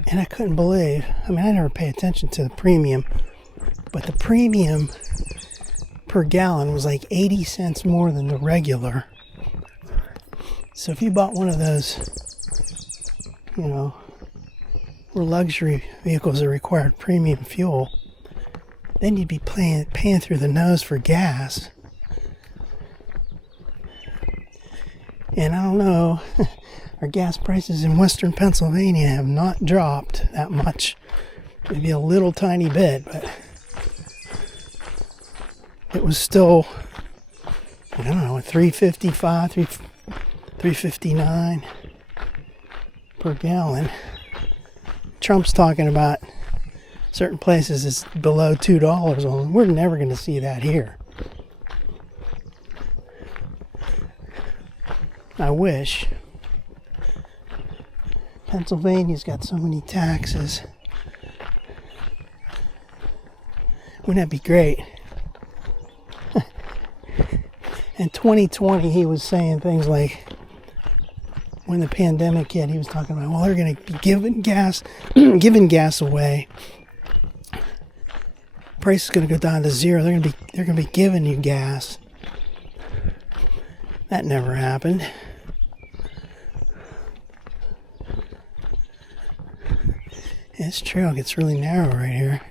and I couldn't believe, I mean, I never pay attention to the premium, but the premium per gallon was like 80 cents more than the regular. So if you bought one of those, you know, where luxury vehicles that required premium fuel, then you'd be paying through the nose for gas. And I don't know, our gas prices in western Pennsylvania have not dropped that much. Maybe a little tiny bit, but it was still, I don't know, $3.55, $3.59 per gallon. Trump's talking about certain places it's below $2. Well, we're never going to see that here. I wish. Pennsylvania's got so many taxes. Wouldn't that be great? In 2020, he was saying things like, when the pandemic hit, he was talking about, well, they're going to be giving gas away. Price is going to go down to zero. They're going to be giving you gas. That never happened. This trail gets really narrow right here.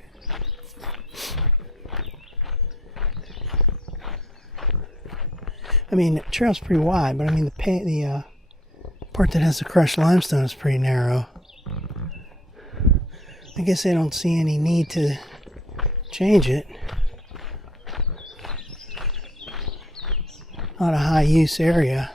I mean, the trail's pretty wide, but I mean, the part that has the crushed limestone is pretty narrow. I guess I don't see any need to change it. Not a high use area.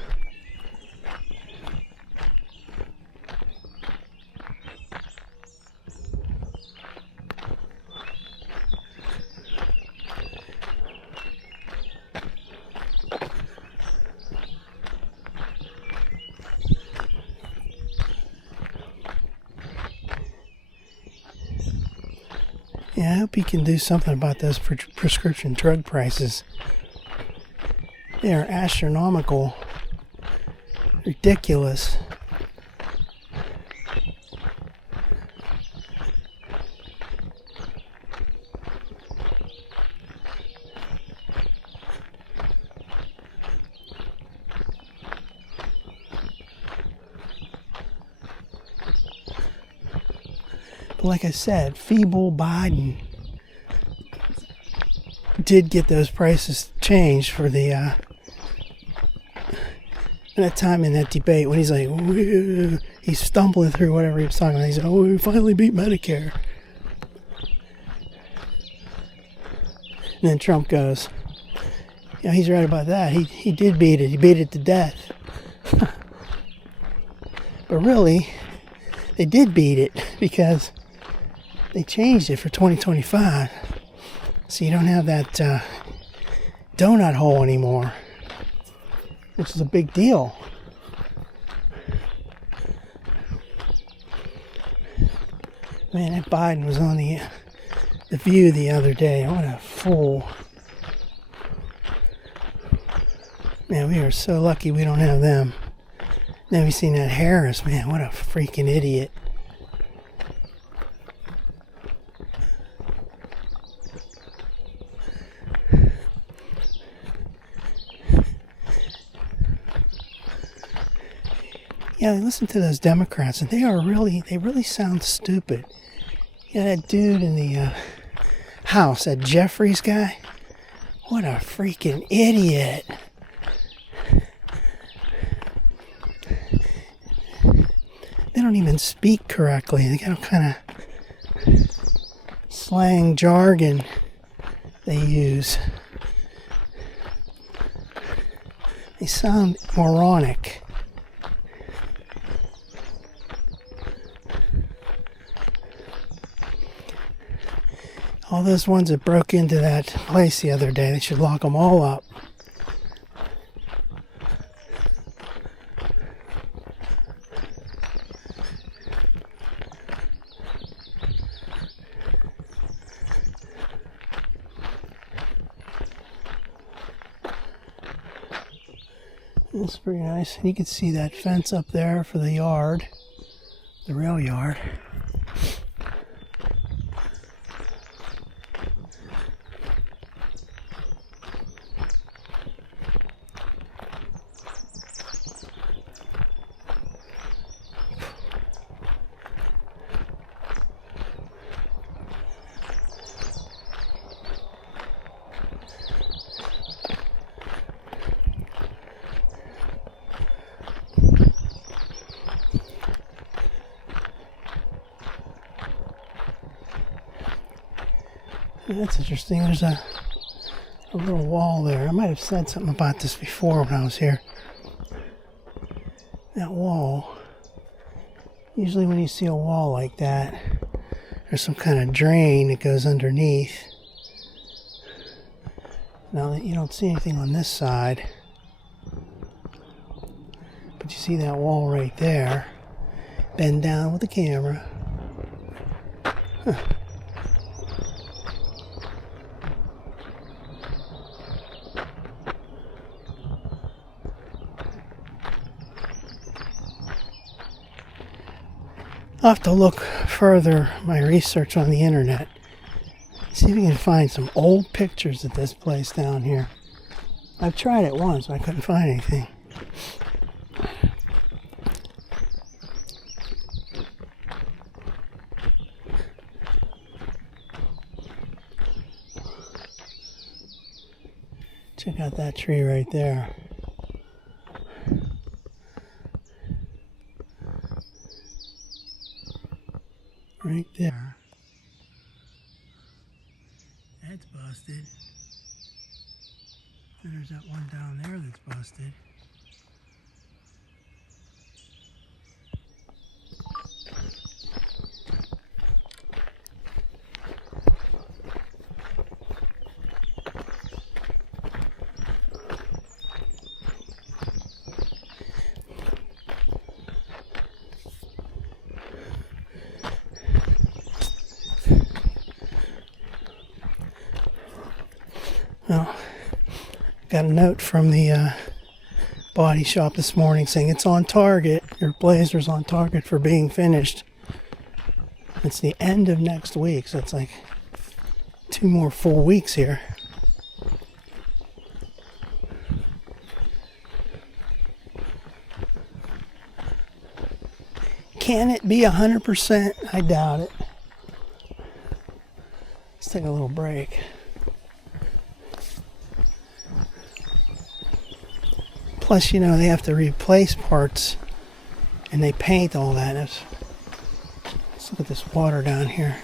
Yeah, I hope he can do something about those prescription drug prices. They are astronomical, ridiculous. But like I said, feeble Biden did get those prices changed for the that time in that debate when he's like, he's stumbling through whatever he was talking about. He's like, oh, we finally beat Medicare. And then Trump goes, Yeah, he's right about that. He did beat it. He beat it to death. But really, they did beat it because they changed it for 2025. So you don't have that donut hole anymore, which is a big deal. Man, that Biden was on the View the other day. What a fool. Man, we are so lucky we don't have them. Now we seen that Harris. Man, what a freaking idiot. Yeah, listen to those Democrats, and they really sound stupid. Yeah, that dude in the House, that Jeffries guy. What a freaking idiot. They don't even speak correctly. They got all kind of slang jargon they use. They sound moronic. All those ones that broke into that place the other day, they should lock them all up. It's pretty nice. You can see that fence up there for the yard, the rail yard. That's interesting. There's a little wall there. I might have said something about this before when I was here. That wall, usually when you see a wall like that, there's some kind of drain that goes underneath. Now, you don't see anything on this side, but you see that wall right there. Bend down with the camera. Huh. I'll have to look further my research on the internet. See if we can find some old pictures of this place down here. I've tried it once, but I couldn't find anything. Check out that tree right there. Right there. That's busted. And there's that one down there that's busted. Well, got a note from the body shop this morning saying it's on target. Your blazer's on target for being finished. It's the end of next week, so it's like 2 more full weeks here. Can it be 100%? I doubt it. Let's take a little break. Plus, you know, they have to replace parts and they paint all that. Let's look at this water down here.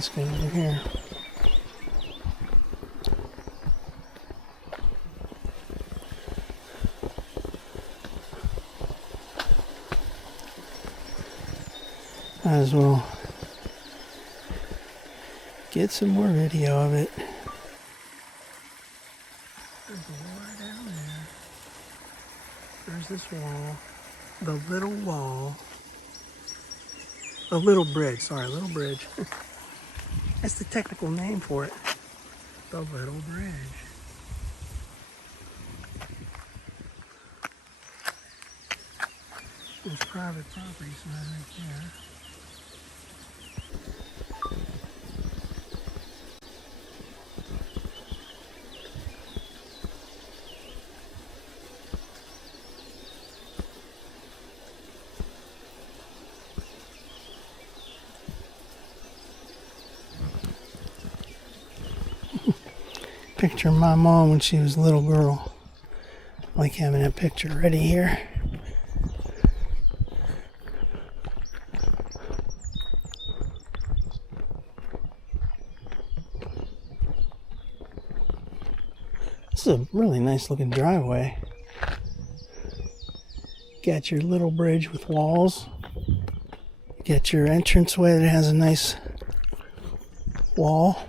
Let's go over here. Might as well get some more video of it. There's a water down there. There's this wall. The little wall. A little bridge, sorry, little bridge. That's the technical name for it. The little bridge. There's private property sign right there. Picture of my mom when she was a little girl. I like having that picture ready here. This is a really nice looking driveway. Got your little bridge with walls. Got your entranceway that has a nice wall.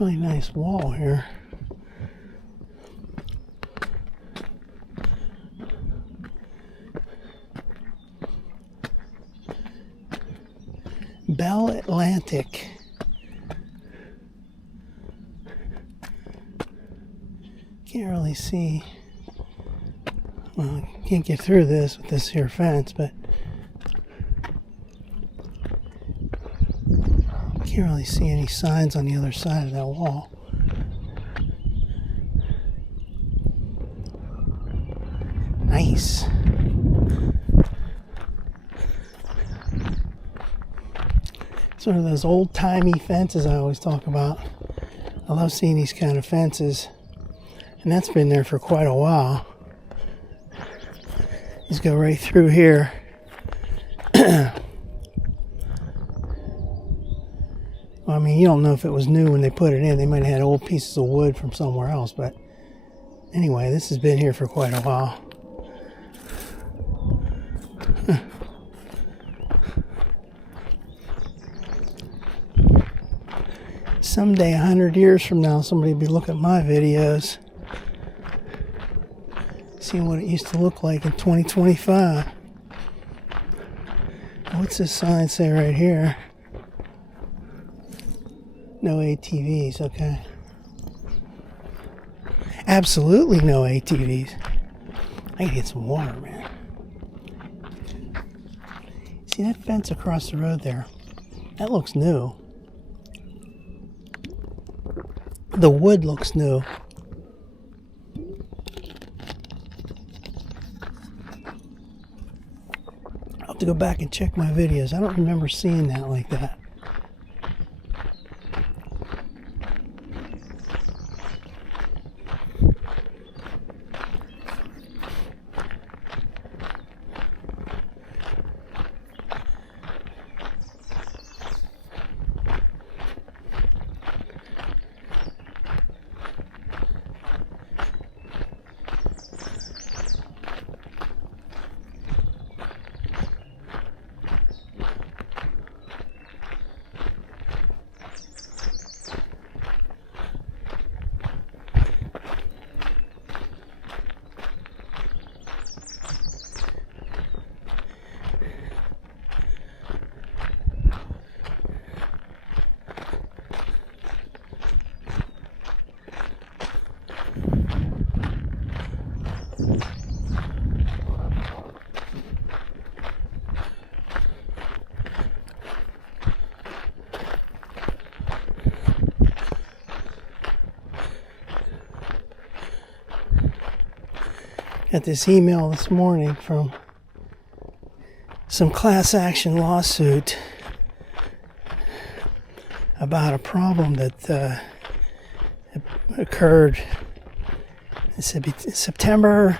Really nice wall here. Bell Atlantic. Can't really see. Well, I can't get through this with this here fence, but can't really see any signs on the other side of that wall. Nice. It's one of those old-timey fences I always talk about. I love seeing these kind of fences, and that's been there for quite a while. Just go right through here. Well, I mean, you don't know if it was new when they put it in. They might have had old pieces of wood from somewhere else, but anyway, this has been here for quite a while. Someday, 100 years from now, somebody will be looking at my videos, seeing what it used to look like in 2025. What's this sign say right here? No ATVs, okay. Absolutely no ATVs. I gotta get some water, man. See that fence across the road there? That looks new. The wood looks new. I'll have to go back and check my videos. I don't remember seeing that like that. Got this email this morning from some class action lawsuit about a problem that occurred. It said September,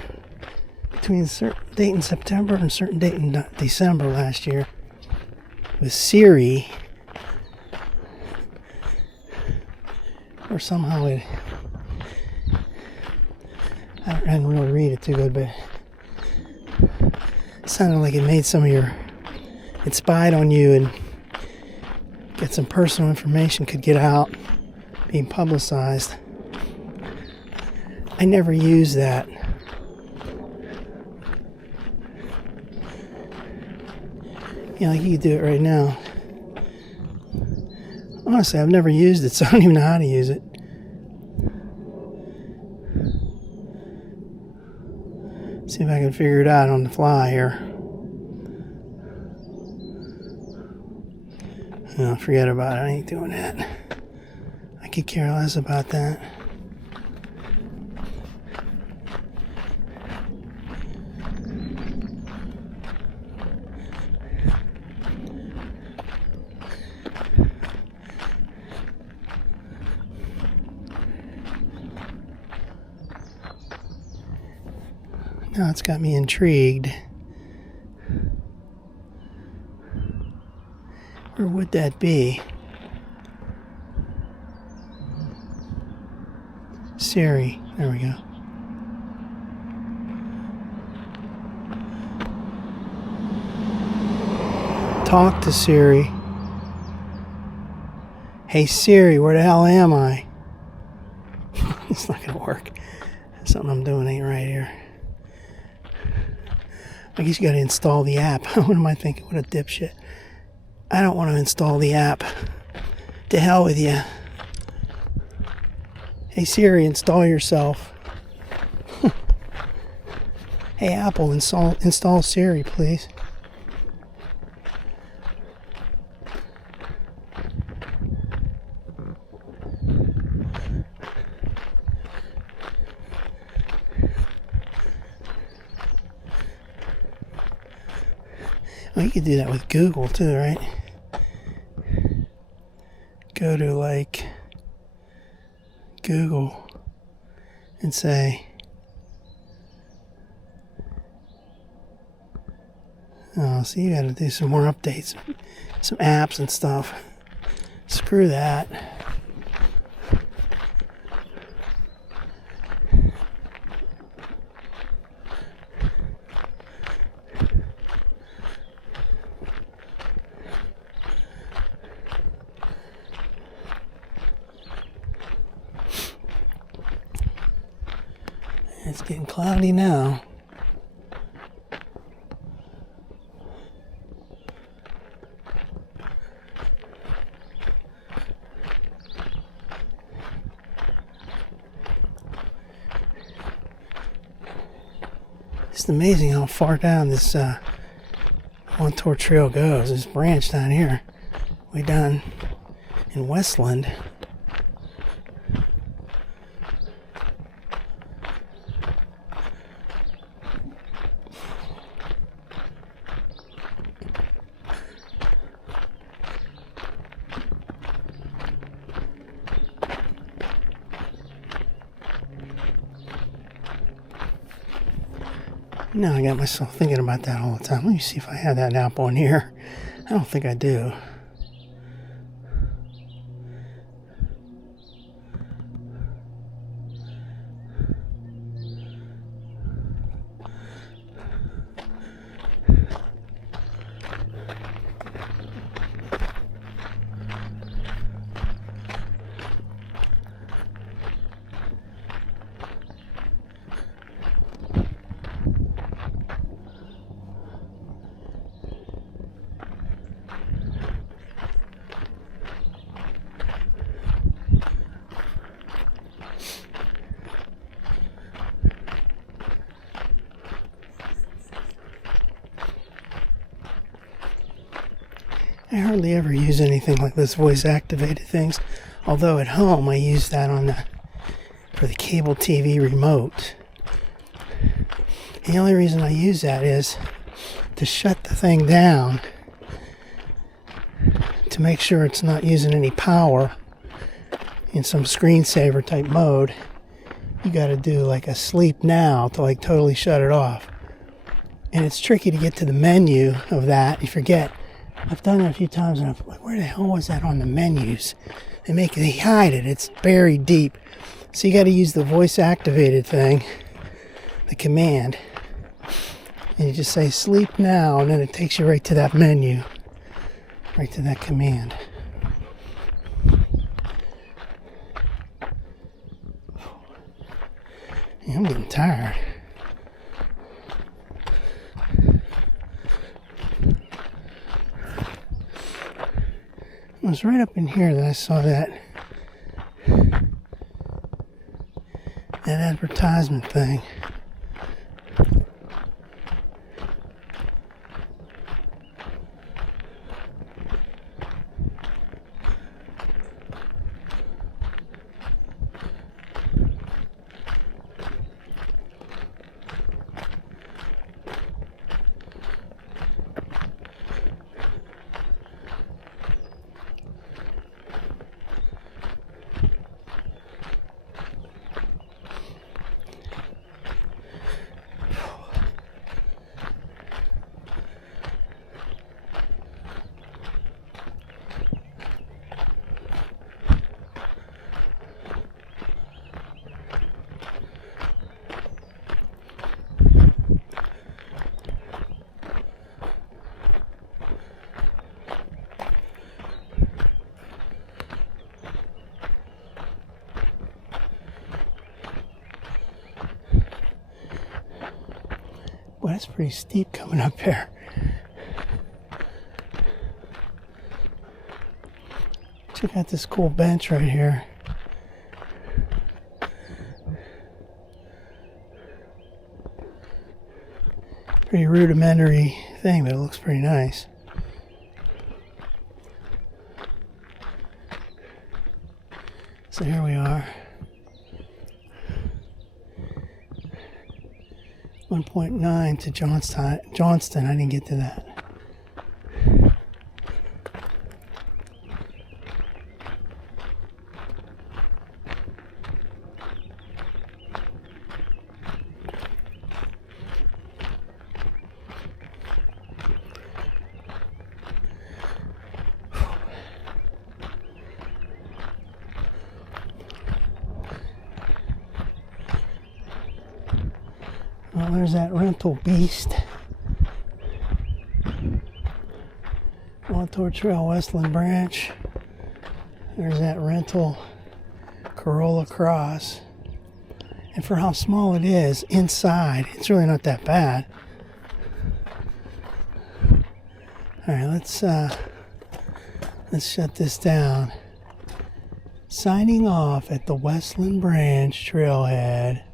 between a certain date in September and a certain date in December last year, with Siri, or somehow I didn't really read it too good, but it sounded like it made it spied on you and get some personal information could get out, being publicized. I never use that. Like you can do it right now. Honestly, I've never used it, so I don't even know how to use it. See if I can figure it out on the fly here. No, forget about it. I ain't doing that. I could care less about that. Now it's got me intrigued. Where would that be? Siri. There we go. Talk to Siri. Hey Siri, where the hell am I? It's not gonna work. Something I'm doing ain't right here. I guess you gotta install the app. What am I thinking? What a dipshit. I don't want to install the app. To hell with you. Hey Siri, install yourself. Hey Apple, install Siri, please. Well, you could do that with Google too, right? Go to like Google and say, oh, so you got to do some more updates, some apps and stuff. Screw that. It's getting cloudy now. It's amazing how far down this Montour trail goes. This branch down here, way down in Westland. Now I got myself thinking about that all the time. Let me see if I have that app on here. I don't think I do. I hardly ever use anything like this voice-activated things, although at home I use that for the cable TV remote. The only reason I use that is to shut the thing down to make sure it's not using any power in some screensaver type mode. You got to do like a sleep now to like totally shut it off. And it's tricky to get to the menu of that. You forget. I've done it a few times and I'm like, where the hell was that on the menus? They hide it. It's buried deep. So you got to use the voice activated thing, the command. And you just say sleep now, and then it takes you right to that menu, right to that command. Yeah, I'm getting tired. It was right up in here that I saw that advertisement thing. Well, that's pretty steep coming up there. Check out this cool bench right here. Pretty rudimentary thing, but it looks pretty nice. So here we are. 1.9 to Johnston. I didn't get to that. Well, there's that rental beast. Montour Trail Westland Branch. There's that rental Corolla Cross. And for how small it is inside, it's really not that bad. Alright, let's shut this down. Signing off at the Westland Branch Trailhead.